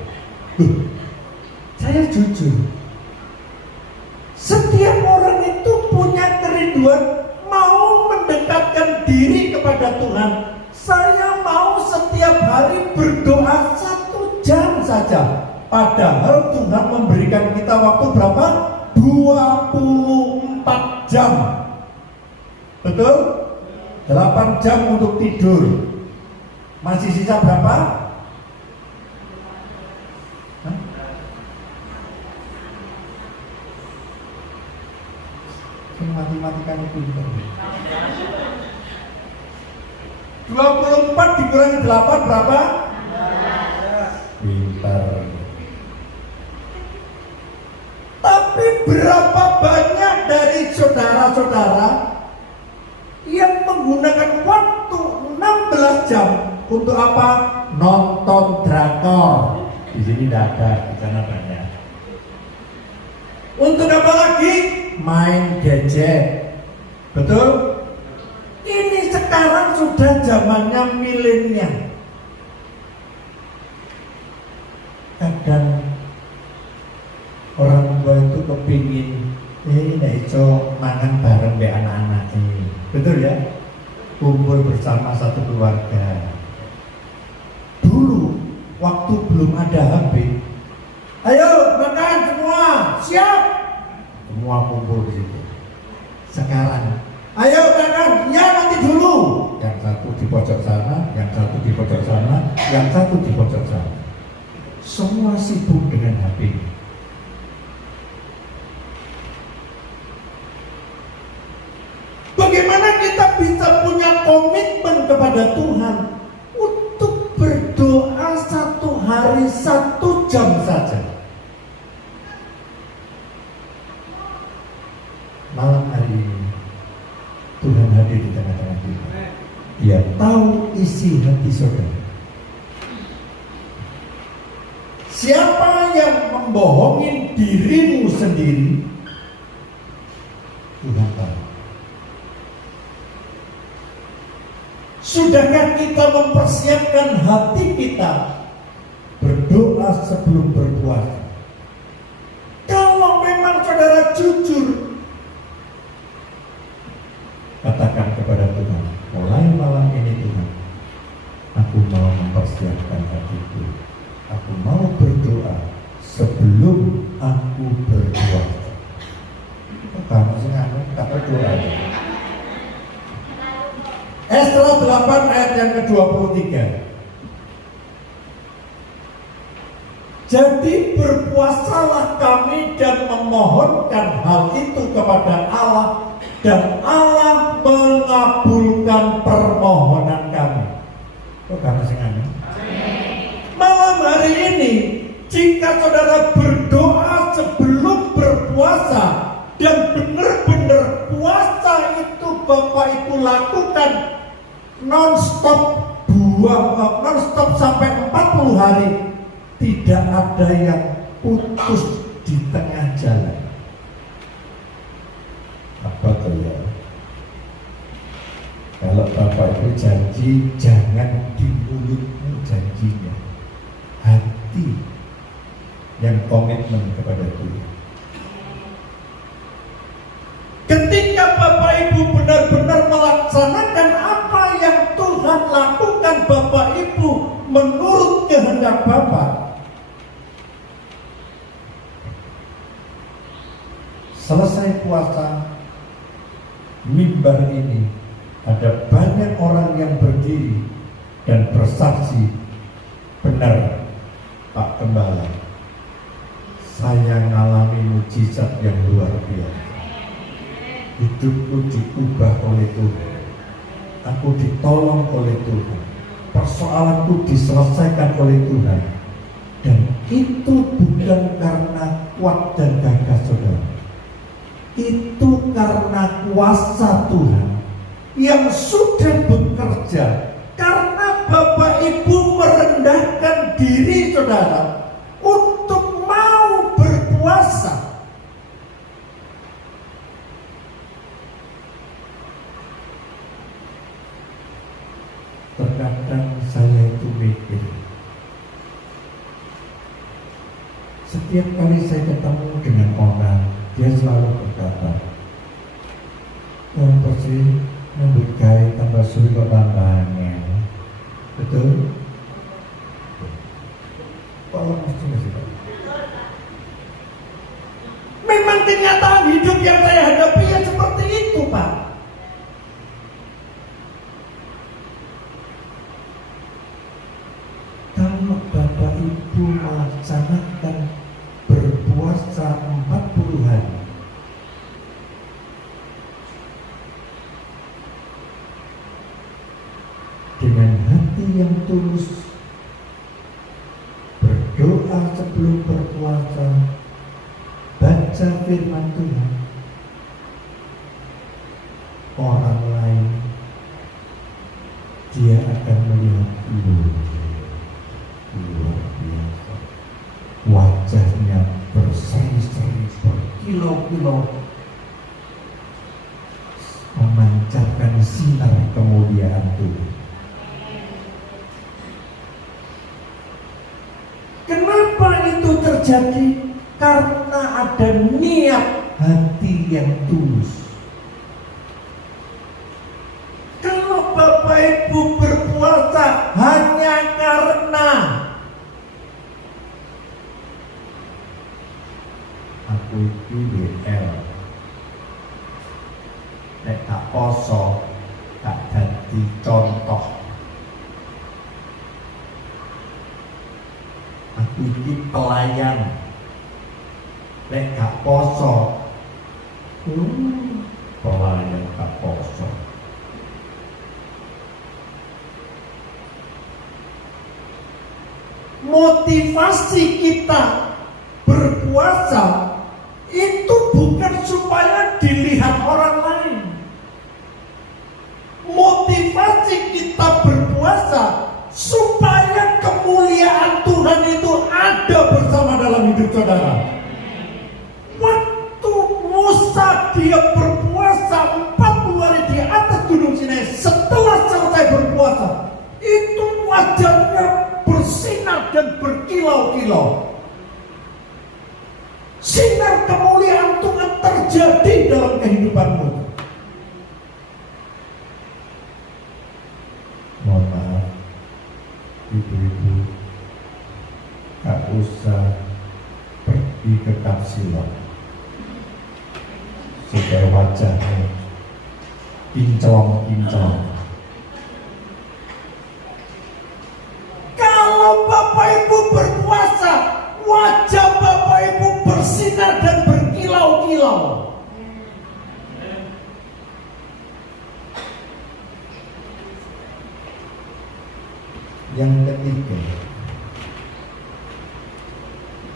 Saya jujur, setiap orang itu punya kerinduan mau mendekatkan diri kepada Tuhan. Saya mau setiap hari berdoa 1 jam saja. Padahal Tuhan memberikan kita waktu berapa? 24 jam. Betul? 8 jam untuk tidur. Masih sisa berapa? Matematika itu juga. 24 dikurangi 8 berapa? Pintar. Tapi berapa banyak dari saudara-saudara yang kalian menggunakan waktu 16 jam untuk apa? Nonton drakor. Di sini tidak ada, di sana banyak. Untuk apa lagi? Main gadget. Betul? Ini sekarang sudah zamannya milenial. Kadang orang tua itu kepingin tidak iso mangan bareng be anak-anak ini. Betul ya? Kumpul bersama satu keluarga. Dulu waktu belum ada HP, ayo makan semua, siap. Semua kumpul di situ. Sekarang, ayo makan, ya nanti dulu. Yang satu di pojok sana, yang satu di pojok sana, yang satu di pojok sana. Semua sibuk dengan HP. Bagaimana kita bisa punya komitmen kepada Tuhan untuk berdoa 1 hari 1 jam saja? Malam hari ini Tuhan hadir di tengah-tengah kita. Dia tahu isi hati saudara. Siapa yang membohongin dirimu sendiri, Tuhan tahu. Sudahkah kita mempersiapkan hati kita berdoa sebelum berpuasa? Kalau memang saudara jujur, katakan kepada Tuhan, mulai malam ini Tuhan, aku mau mempersiapkan hatiku. Aku mau berdoa sebelum aku berpuasa. Kamu sengaja tak berdoa. Esra 8 ayat yang ke-23. Jadi berpuasalah kami dan memohonkan hal itu kepada Allah, dan Allah mengabulkan permohonan kami. Kok kamu sengaja? Malam hari ini, jika saudara berdoa sebelum berpuasa dan benar-benar puasa itu Bapak Ibu lakukan non-stop sampai 40 hari, tidak ada yang putus di tengah jalan. Apa tuh ya? Kalau Bapak Ibu janji, jangan di mulutmu janjinya, hati yang komitmen kepada Tuhan. Ketika Bapak Ibu benar-benar melaksanakan apa yang Tuhan lakukan, Bapak Ibu menurut kehendak Bapak, selesai puasa, mimbar ini ada banyak orang yang berdiri dan bersaksi, benar Pak Gembala, saya ngalami mujizat yang luar biasa. Hidupku diubah oleh Tuhan, aku ditolong oleh Tuhan, persoalanku diselesaikan oleh Tuhan. Dan itu bukan karena kuat dan gagah saudara, itu karena kuasa Tuhan yang sudah bekerja. Karena Bapak Ibu merendahkan diri saudara untuk mau berpuasa. Terkadang saya itu mikir, setiap kali saya ketemu dengan orang, dia selalu berkata, "Apa sih nyambut gawe tambah sulit kok tambahnya?" Betul? Tolong mesti sih Pak. Memang kenyataan hidup yang saya hadapi ya seperti itu Pak. Kalau Bapak Ibu melaksanakan berpuasa 40 hari, dengan hati yang tulus, berdoa sebelum berpuasa, baca firman Tuhan, orang lain dia akan melihat luar biasa. Wajahnya berseri-seri, berkilau-kilau, memancarkan sinar kemuliaan Tuhan. Kenapa itu terjadi? Karena ada niat hati yang tulus. Kalau Bapak Ibu berpuasa hanya karena aku itu DL, nek tak poso, tak jadi contoh. Aku ini pelayan, nek gak poso, pelayan gak poso. Motivasi kita berpuasa itu bukan supaya dilihat orang lain. Motivasi kita berpuasa supaya kemuliaan Tuhan itu ada bersama dalam hidup saudara. Waktu Musa dia berpuasa 40 hari di atas Gunung Sinai, setelah selesai berpuasa, itu wajahnya bersinar dan berkilau-kilau. Sinar kemuliaan Tuhan terjadi dalam kehidupanmu. Mohon maaf, ibu-ibu, gak usah pergi ke kapsilon supaya wajahnya kinclong-kinclong. Kalau Bapak Ibu berpuasa, wajah Bapak Ibu bersinar dan berkilau-kilau. Yang ketiga,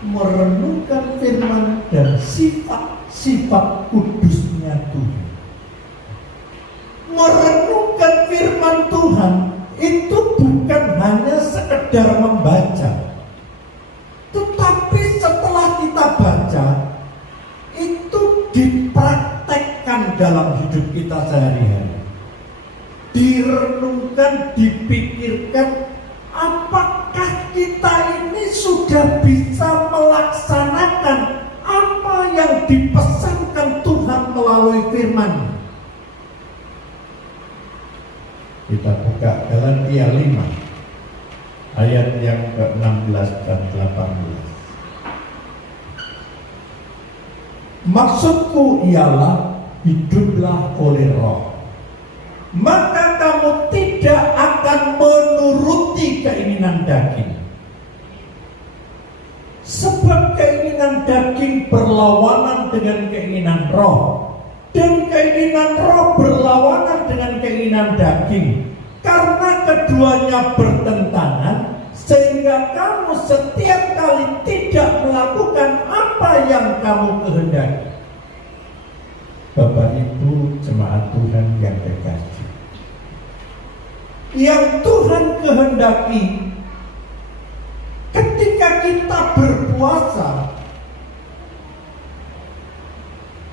merenungkan firman dan sifat-sifat kudusnya Tuhan. Merenungkan firman Tuhan itu bukan hanya sekedar membaca, tetapi setelah kita baca itu dipraktekkan dalam hidup kita sehari-hari. Direnungkan, dipikirkan, apakah kita ini sudah bisa melaksanakan apa yang dipesankan Tuhan melalui firman. Kita buka Galatia 5 ayat yang ke-16 dan 18. Maksudku ialah hiduplah oleh Roh, maka kamu tidak akan menuruti keinginan daging. Sebab keinginan daging berlawanan dengan keinginan roh, dan keinginan roh berlawanan dengan keinginan daging. Karena keduanya bertentangan, sehingga kamu setiap kali tidak melakukan apa yang kamu kehendaki. Bapak Ibu jemaat Tuhan yang terkasih, yang Tuhan kehendaki ketika kita berpuasa,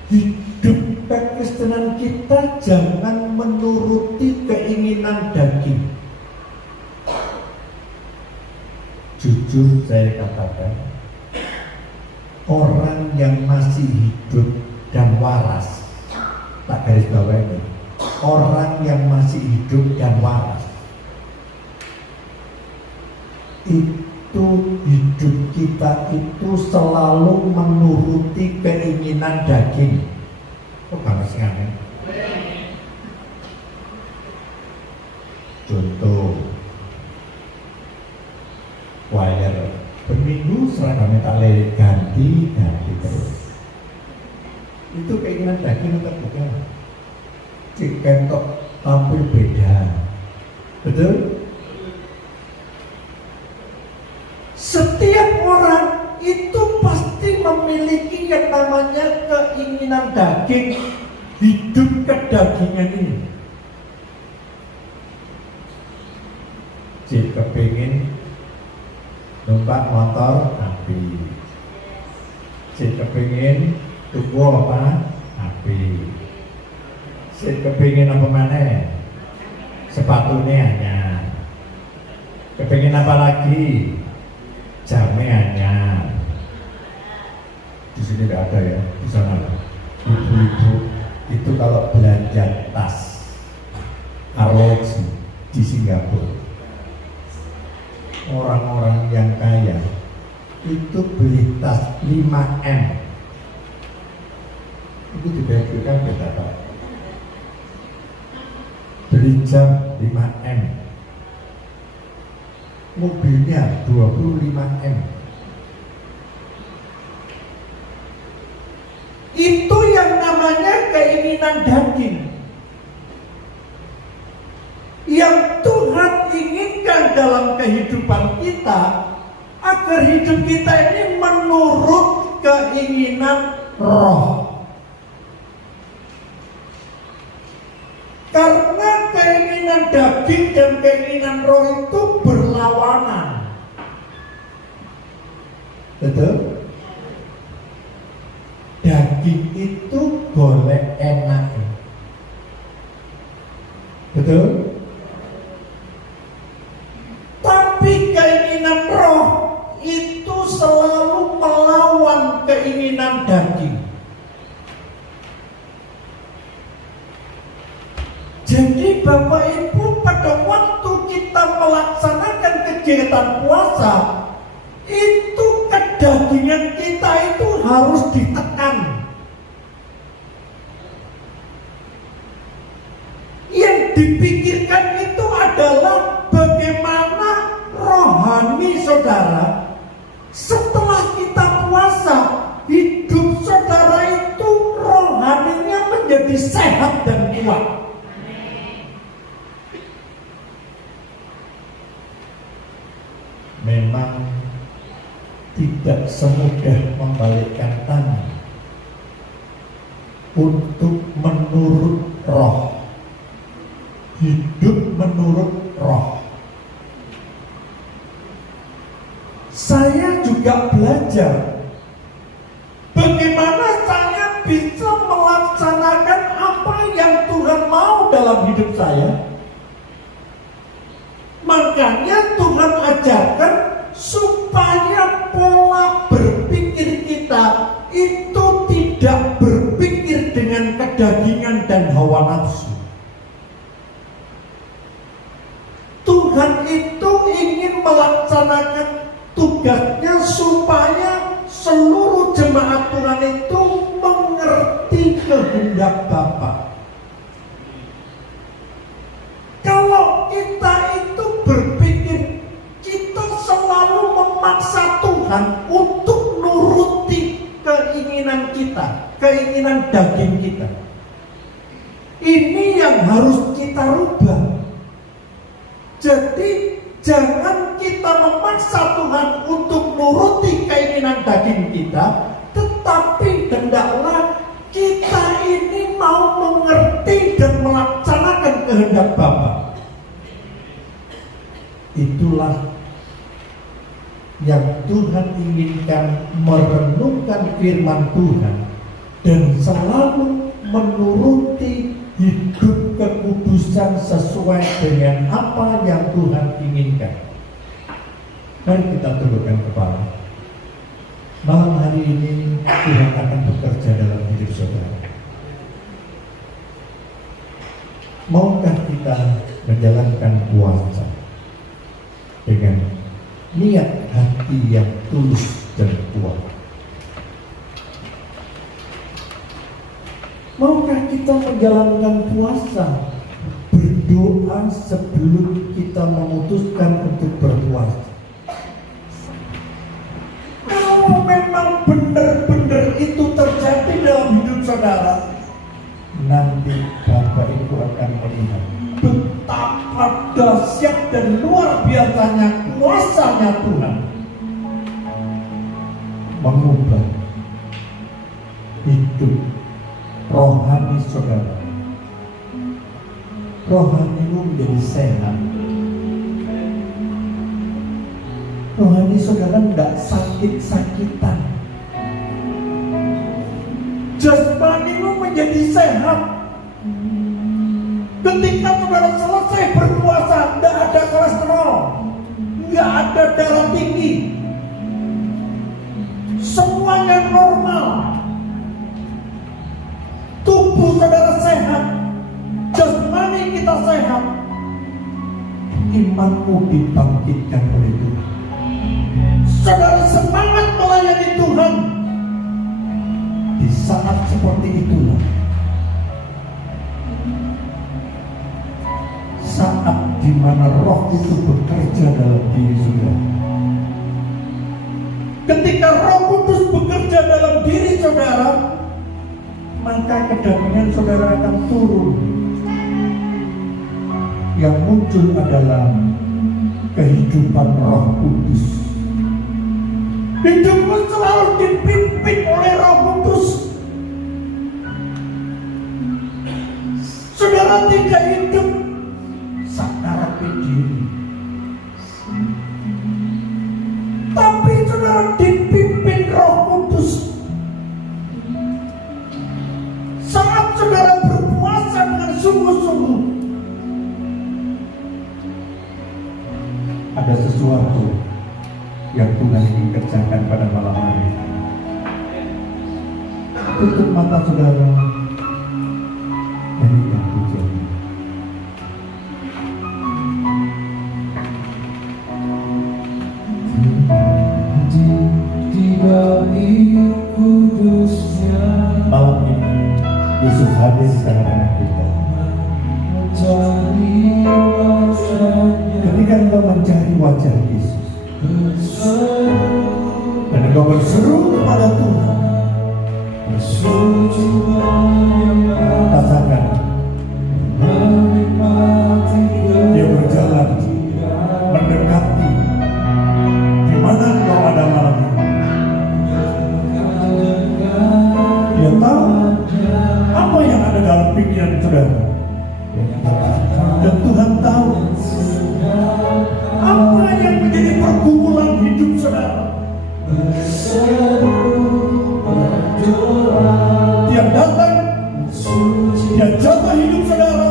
hidup kekristenan kita jangan menuruti keinginan daging. Jujur saya katakan, orang yang masih hidup dan waras, tak garis bawah ini, orang yang masih hidup dan waras, itu hidup kita itu selalu menuruti keinginan daging. Kok gak sih aneh? Contoh, choir berminggu seragamnya tak lirik ganti terus. Itu keinginan daging atau bukan? Jika kok tampil beda, betul? Setiap orang itu pasti memiliki yang namanya keinginan daging, hidup kedagingan ini. Cik kepingin numpak motor api. Cik kepingin tuku apa? Api. Cik kepingin apa mana? Sepatunya anyar. Kepingin apa lagi? Jamnya anyar. Di sini tidak ada ya, di sana. Ibu-ibu itu kalau belanja tas arloji di Singapura, orang-orang yang kaya itu beli tas 5M itu dibayarkan berapa? Beli jam 5M, mobilnya 25M. Itu yang namanya keinginan daging. Yang Tuhan inginkan dalam kehidupan kita, agar hidup kita ini menurut keinginan roh. Karena keinginan daging dan keinginan roh itu berlawanan. Betul? Daging itu golek enak. Betul? Tapi keinginan roh itu selalu melawan keinginan daging. Jadi Bapak Ibu, pada waktu kita melaksanakan kegiatan puasa, itu kedagingan kita itu harus ditekan. Yang dipikirkan itu adalah bagaimana rohani saudara setelah kita puasa, hidup saudara itu rohaninya menjadi sehat dan kuat. Memang tidak semudah membalikkan tangan untuk menurut roh, hidup menurut roh. Saya juga belajar bagaimana saya bisa melaksanakan apa yang Tuhan mau dalam hidup saya. Makanya Tuhan ajarkan supaya pola berpikir kita itu tidak berpikir dengan kedagingan dan hawa nafsu. Tuhan itu ingin melaksanakan tugasnya supaya seluruh jemaat Tuhan itu mengerti kehendak Bapa. Kalau kita itu berpikir kita selalu memaksa Tuhan untuk nuruti keinginan kita, keinginan daging kita, ini yang harus kita rubah. Jadi jangan kita memaksa Tuhan untuk nuruti keinginan daging kita, tetapi hendaklah kita ini mau mengerti dan melaksanakan kehendak Bapa. Itulah yang Tuhan inginkan, merenungkan firman Tuhan dan selalu menuruti hidup kekudusan sesuai dengan apa yang Tuhan inginkan. Mari kita tundukkan kepala. Malam hari ini Tuhan akan bekerja dalam hidup saudara. Maukah kita menjalankan puasa dengan niat hati yang tulus dan kuat? Maukah kita menjalankan puasa, berdoa sebelum kita memutuskan untuk berpuasa? Kalau memang benar-benar itu terjadi dalam hidup saudara, Nanti Bapak Ibu akan melihat betapa dahsyat dan luar biasanya kuasanya Tuhan mengubah hidup rohani saudara. Rohanimu menjadi sehat, rohani saudara nggak sakit-sakitan. Jasmanimu menjadi sehat. Ketika saudara selesai berpuasa, nggak ada kolesterol, nggak ada darah tinggi, semuanya normal. Tubuh saudara sehat, jasmani kita sehat, imanmu dibangkitkan oleh Tuhan. Saudara semangat melayani Tuhan. Di saat seperti itulah, saat di mana roh itu bekerja dalam diri saudara. Ketika Roh Kudus bekerja dalam diri saudara, maka kedamaian saudara akan turun. Yang muncul adalah kehidupan Roh Kudus. Hidupmu selalu dipimpin oleh Roh Kudus. Saudara tidak hidup sakarat diri, tapi saudara dipimpin Roh Kudus. Saat saudara berpuasa dengan sungguh-sungguh, ada sesuatu yang Tuhan ingin kerjakan pada malam hari. Tutup mata saudara, nyanyikan pujian. Kudusnya Malam ini Yesus hadir di tengah-tengah kita. Ketika engkau mencari wajah Yesus dan engkau berseru kepada Tuhan, rasakan Dia berjalan mendekati di mana engkau ada malam ini. Dia tahu apa yang ada dalam pikiran saudara, dan Tuhan tahu apa yang menjadi pergumulan hidup saudara. Dia datang, dia jatuh hidup saudara,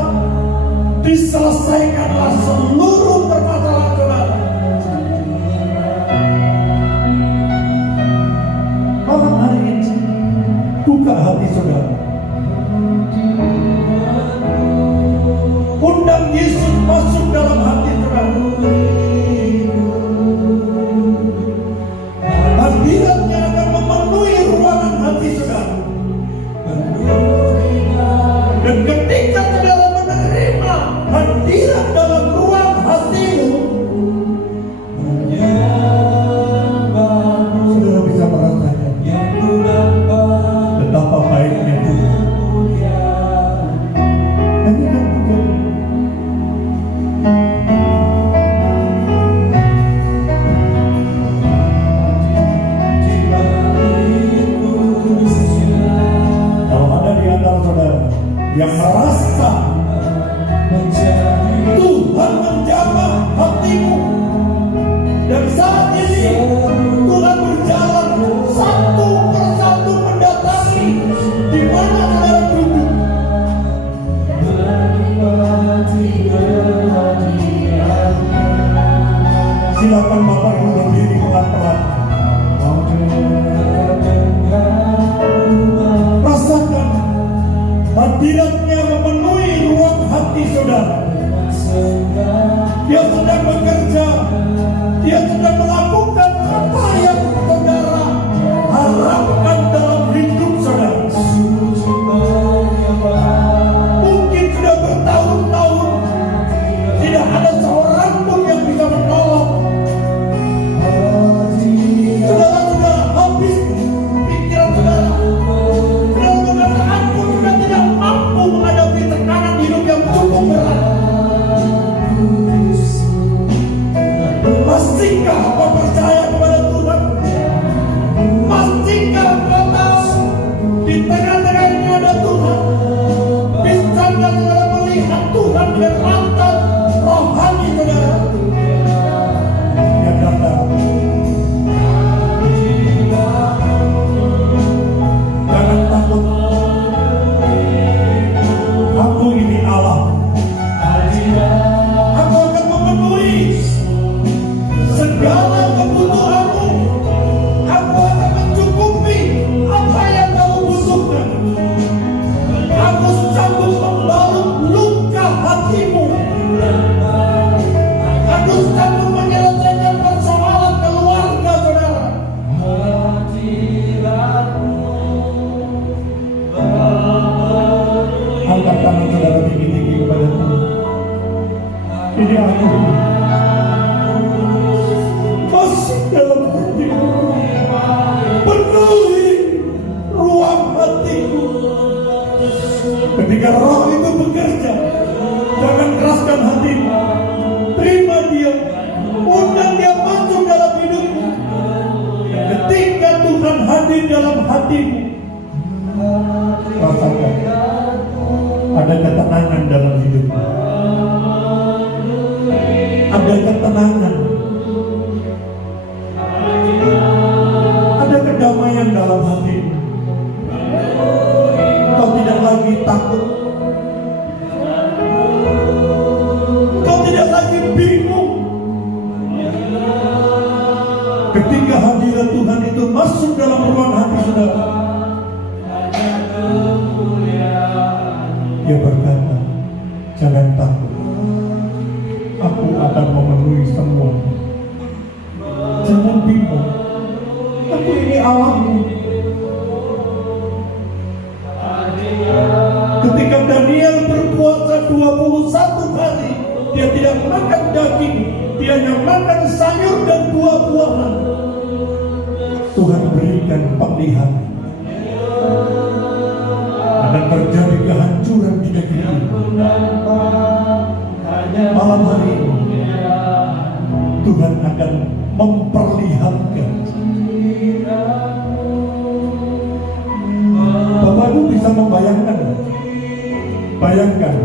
diselesaikanlah seluruh permasalahan saudara. Malam hari ini buka hati saudara, undang Yesus masuk dalam hati saudara. Hadiratnya akan memenuhi ruangan hati saudara. Dan ketika saudara menerima hadirat dalam ruang hatimu, saudara bisa merasakan betapa baiknya Tuhan. Nyanyikan pujian. Kalau ada di antara saudara yang merasa Tuhan menjamah hatimu, dan saat ini Tuhan berjalan satu persatu mendatangi di mana saudara duduk, silakan Bapak Ibu berdiri pelan-pelan. Rasakan hadiratnya memenuhi ruang hati saudara. Dia sedang bekerja, dia sedang melakukan apa yang saudara harapkan dalam hidup saudara. Mungkin sudah bertahun-tahun tidak ada seorang pun yang bisa menolong. Saudara-saudara habis pikiran saudara. Saudara-saudara, aku sudah tidak mampu menghadapi tekanan hidup yang cukup berat. Masihkah kau percaya kepada Tuhan? Masihkah kau tahu di tengah-tengah ini ada Tuhan? Bisa nggak saudara melihat Tuhan dengan mata rohani saudara? Yang datang aku, masuk dalam hatiku, penuhi ruang hatiku. Ketika roh itu bekerja, jangan keraskan hatimu, terima dia, undang dia masuk dalam hidupmu. Dan ketika Tuhan hadir dalam hatimu, rasakan ada ketenangan dalam hidupmu, ada ketenangan, ada kedamaian dalam hatimu. Kau tidak lagi takut, kau tidak lagi bingung. Ketika hadirat Tuhan itu masuk dalam ruang hati saudara, dia berkata, jangan takut, aku akan memenuhi semua. Jangan bingung, aku ini Allahmu. Ketika Daniel berpuasa 21 hari, dia tidak makan daging, dia hanya makan sayur dan buah-buahan. Tuhan berikan penglihatan. Akan terjadi kehancuran di negeri ini. Malam hari ini Tuhan akan memperlihatkan. Bapak Ibu bisa membayangkan, bayangkan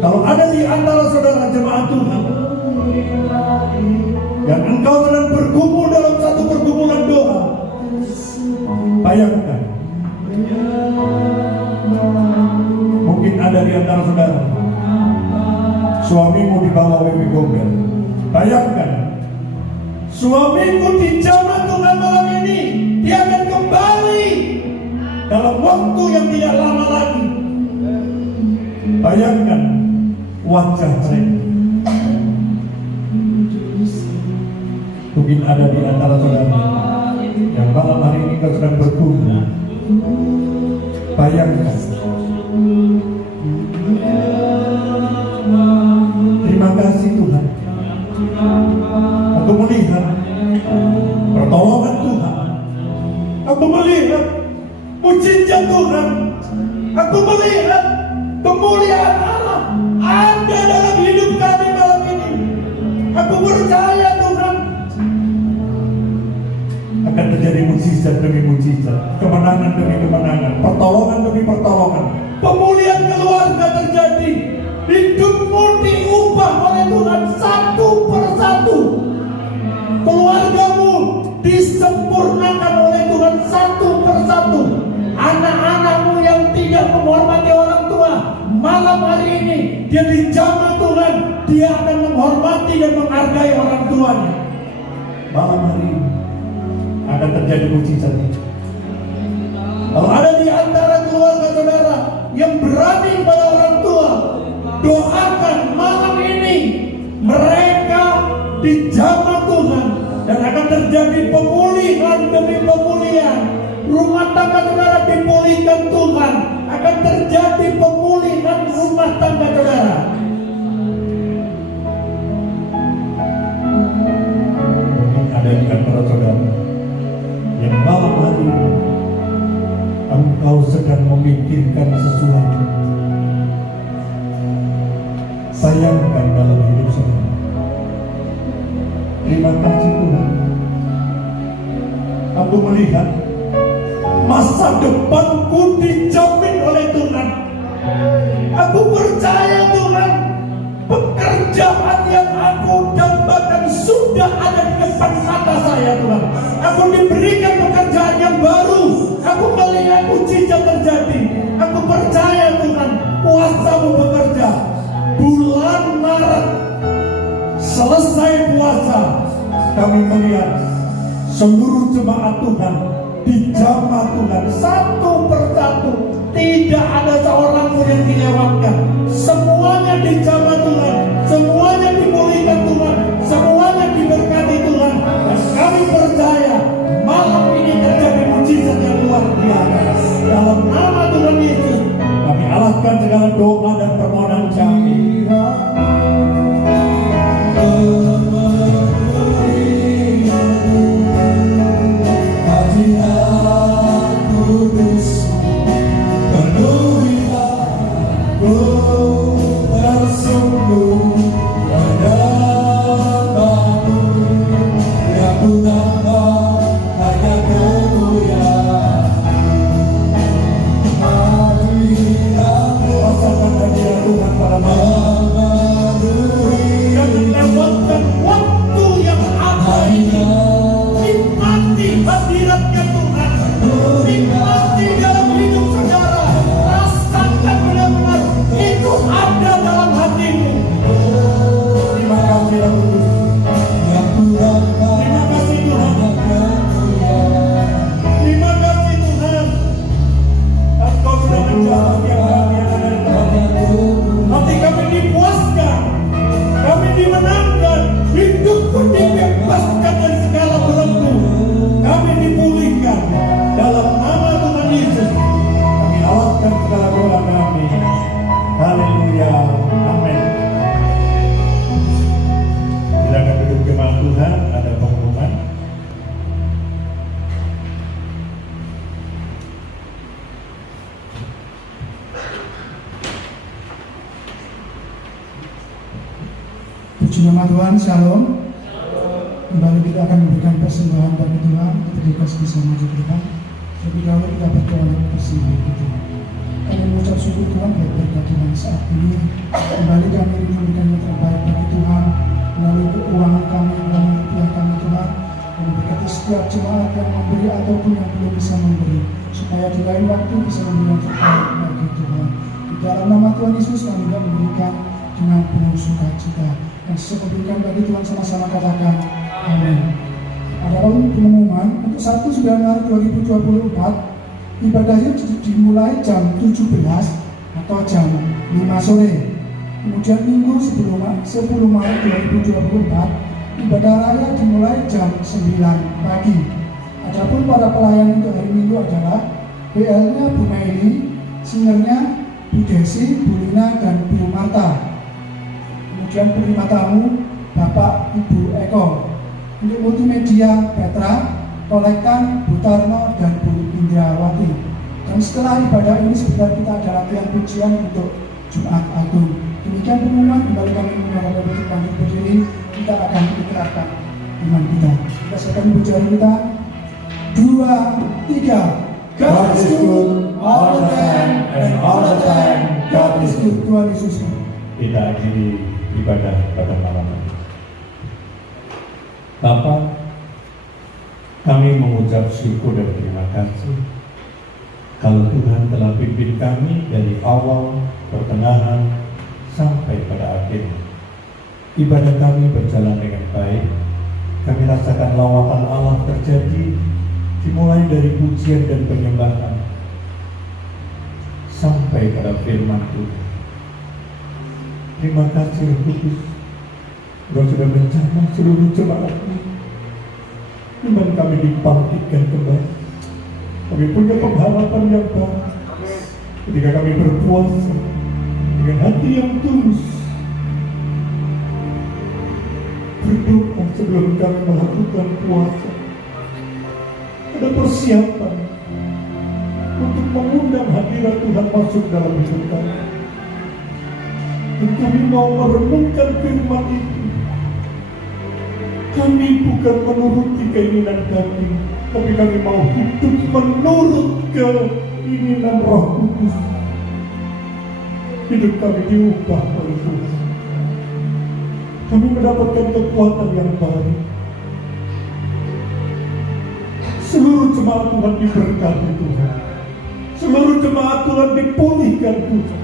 kalau ada di antara saudara jemaat Tuhan yang engkau sedang bergumul dalam satu pergumulan doa. Bayangkan, mungkin ada di antara saudara suamimu dibawa WP Gombel. Bayangkan, suamimu dijamah Tuhan malam ini, dia akan kembali dalam waktu yang tidak lama lagi. Bayangkan wajah mereka. Mungkin ada di antara saudara yang malam hari ini kau sedang bergumul. Bayangkan, terima kasih Tuhan, aku melihat pertolongan Tuhan, aku melihat mujizat Tuhan, aku melihat kemuliaan Allah ada dalam hidup kami malam ini. Aku percaya Tuhan akan terjadi mujizat demi mujizat, kemenangan demi kemenangan, pertolongan demi pertolongan, pemulihan keluarga terjadi, hidupmu diubah oleh Tuhan satu persatu, keluargamu disempurnakan oleh Tuhan satu persatu, anak-anakmu yang tidak menghormati orang tua, malam hari ini dia dijamah Tuhan, dia akan menghormati dan menghargai orang tuanya. Malam hari ini akan terjadi mujizat itu. Kalau ada di antara keluarga saudara yang berani pada orang tua, doakan malam ini mereka dijamah Tuhan dan akan terjadi pemulihan demi pemulihan. Rumah tangga saudara dipulihkan Tuhan, akan terjadi pemulihan rumah tangga saudara. Mungkin ada di antara saudara yang malam hari ini engkau sedang memikirkan sesuatu. Sayangkan dalam hidup saudara. Terima kasih Tuhan, aku melihat masa depanku dijamin oleh Tuhan. Aku percaya Tuhan, pekerjaan yang aku dambakan sudah ada di depan mata saya Tuhan. Aku diberikan pekerjaan yang baru. Aku melihat mujizat terjadi. Aku percaya Tuhan, kuasa-Mu bekerja. Bulan Maret selesai puasa, kami melihat seluruh jemaat Tuhan dijamah Tuhan satu persatu. Tidak ada seorang pun yang dilewatkan. Semuanya dijamah Tuhan, semuanya dipulihkan Tuhan, semuanya diberkati Tuhan. Dan kami percaya malam ini terjadi mujizat yang luar biasa. Dalam nama Tuhan Yesus kami alahkan segala doa doa dan permohonan kami. Rasakan hadirat Tuhan pada malam. Jangan lewatkan waktu yang ada ini. Nikmati hadiratnya Tuhan. Nikmati dalam hidup saudara. Rasakan benar-benar itu ada dalam hatimu. Terima kasih Tuhan. Terima kasih Tuhan. Terima kasih Tuhan. Engkau sudah menjawab yang kami yang ada di tempat ini. Hati kami dipuaskan, kami dimenangkan, hidupku dibebaskan dari segala belenggu, kami dipulihkan dalam nama Tuhan Yesus. Kami alahkan segala doa kami. Haleluya, amin. Silakan duduk jemaat Tuhan, ada pengumuman. Puji nama Tuhan, Shalom. Kembali kita akan memberikan persembahan bagi Tuhan. Kita dikasih bisa maju ke depan. Lebih dahulu kita berdoa dan persembahan itu. Kami mengucap syukur Tuhan buat berkat Tuhan saat ini. Kembali kami ingin memberikan yang terbaik bagi Tuhan melalui keuangan kami, melalui rupiah kami Tuhan. Dan berkati setiap jemaat yang memberi ataupun yang belum bisa memberi, supaya di lain waktu bisa memberi yang terbaik bagi Tuhan. Di dalam nama Tuhan Yesus kami juga memberikan dengan penuh sukacita. Dan sesuai berikan bagi Tuhan, sama-sama katakan amin. Ada pengumuman untuk 1 Januari 2024 ibadahnya dimulai jam 17 atau jam 5 sore. Kemudian minggu 10 Maret 2024 ibadah raya dimulai jam 9 pagi. Adapun para pelayan untuk hari Minggu adalah BL-nya Bu Meli, singernya Bu Desi, Bu Lina, dan Bu Marta. Kemudian penerima tamu Bapak Ibu Eko. Untuk multimedia Petra, Kolektan, Bu Tarno, dan Bu Indrawati. Dan setelah ibadah ini sebentar kita ada latihan pujian untuk Jumat Agung. Demikian pengumuman. Kembali kami mengundang Bapak Ibu bangkit berdiri. Kita akan ikrarkan iman kita. Kita siapkan pujian kita. 2, 3. God is good all the time and all the time God is good. Tuhan Yesus. Kita akhiri ibadah pada malam ini. Bapa, kami mengucap syukur dan terima kasih kalau Tuhan telah pimpin kami dari awal, pertengahan, sampai pada akhirnya. Ibadah kami berjalan dengan baik. Kami rasakan lawatan Allah terjadi, dimulai dari pujian dan penyembahan sampai pada firman Tuhan. Terima kasih Roh Kudus, Engkau sudah menjamah seluruh jemaat ini. Iman kami dibangkitkan kembali. Kami punya pengharapan yang baru ketika kami berpuasa dengan hati yang tulus, berdoa sebelum kami melakukan puasa. Ada persiapan untuk mengundang hadirat Tuhan masuk dalam hidup kami. Dan kami mau merenungkan firman itu. Kami bukan menuruti keinginan kami, tapi kami mau hidup menurut keinginan Roh Kudus. Hidup kami diubah oleh Tuhan. Kami mendapatkan kekuatan yang baru. Seluruh jemaat Tuhan diberkati Tuhan. Seluruh jemaat Tuhan dipulihkan Tuhan.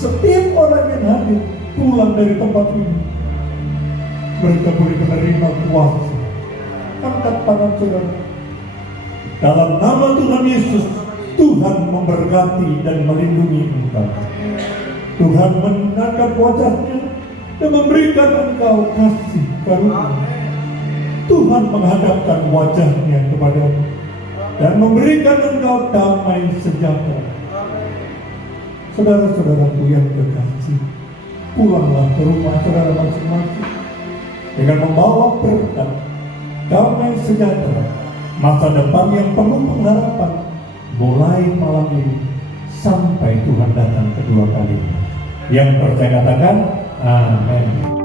Setiap orang yang hadir pulang dari tempat ini, mereka boleh menerima kuasa. Angkat tangan saudara. Dalam nama Tuhan Yesus, Tuhan memberkati dan melindungi engkau. Tuhan menangkat wajahnya dan memberikan engkau kasih karunia. Tuhan menghadapkan wajahnya kepadamu dan memberikan engkau damai sejahtera. Saudara-saudaraku yang terkasih, pulanglah ke rumah saudara masing-masing dengan membawa berkat, damai sejahtera, masa depan yang penuh pengharapan, mulai malam ini sampai Tuhan datang kedua kalinya. Yang percaya katakan, amin.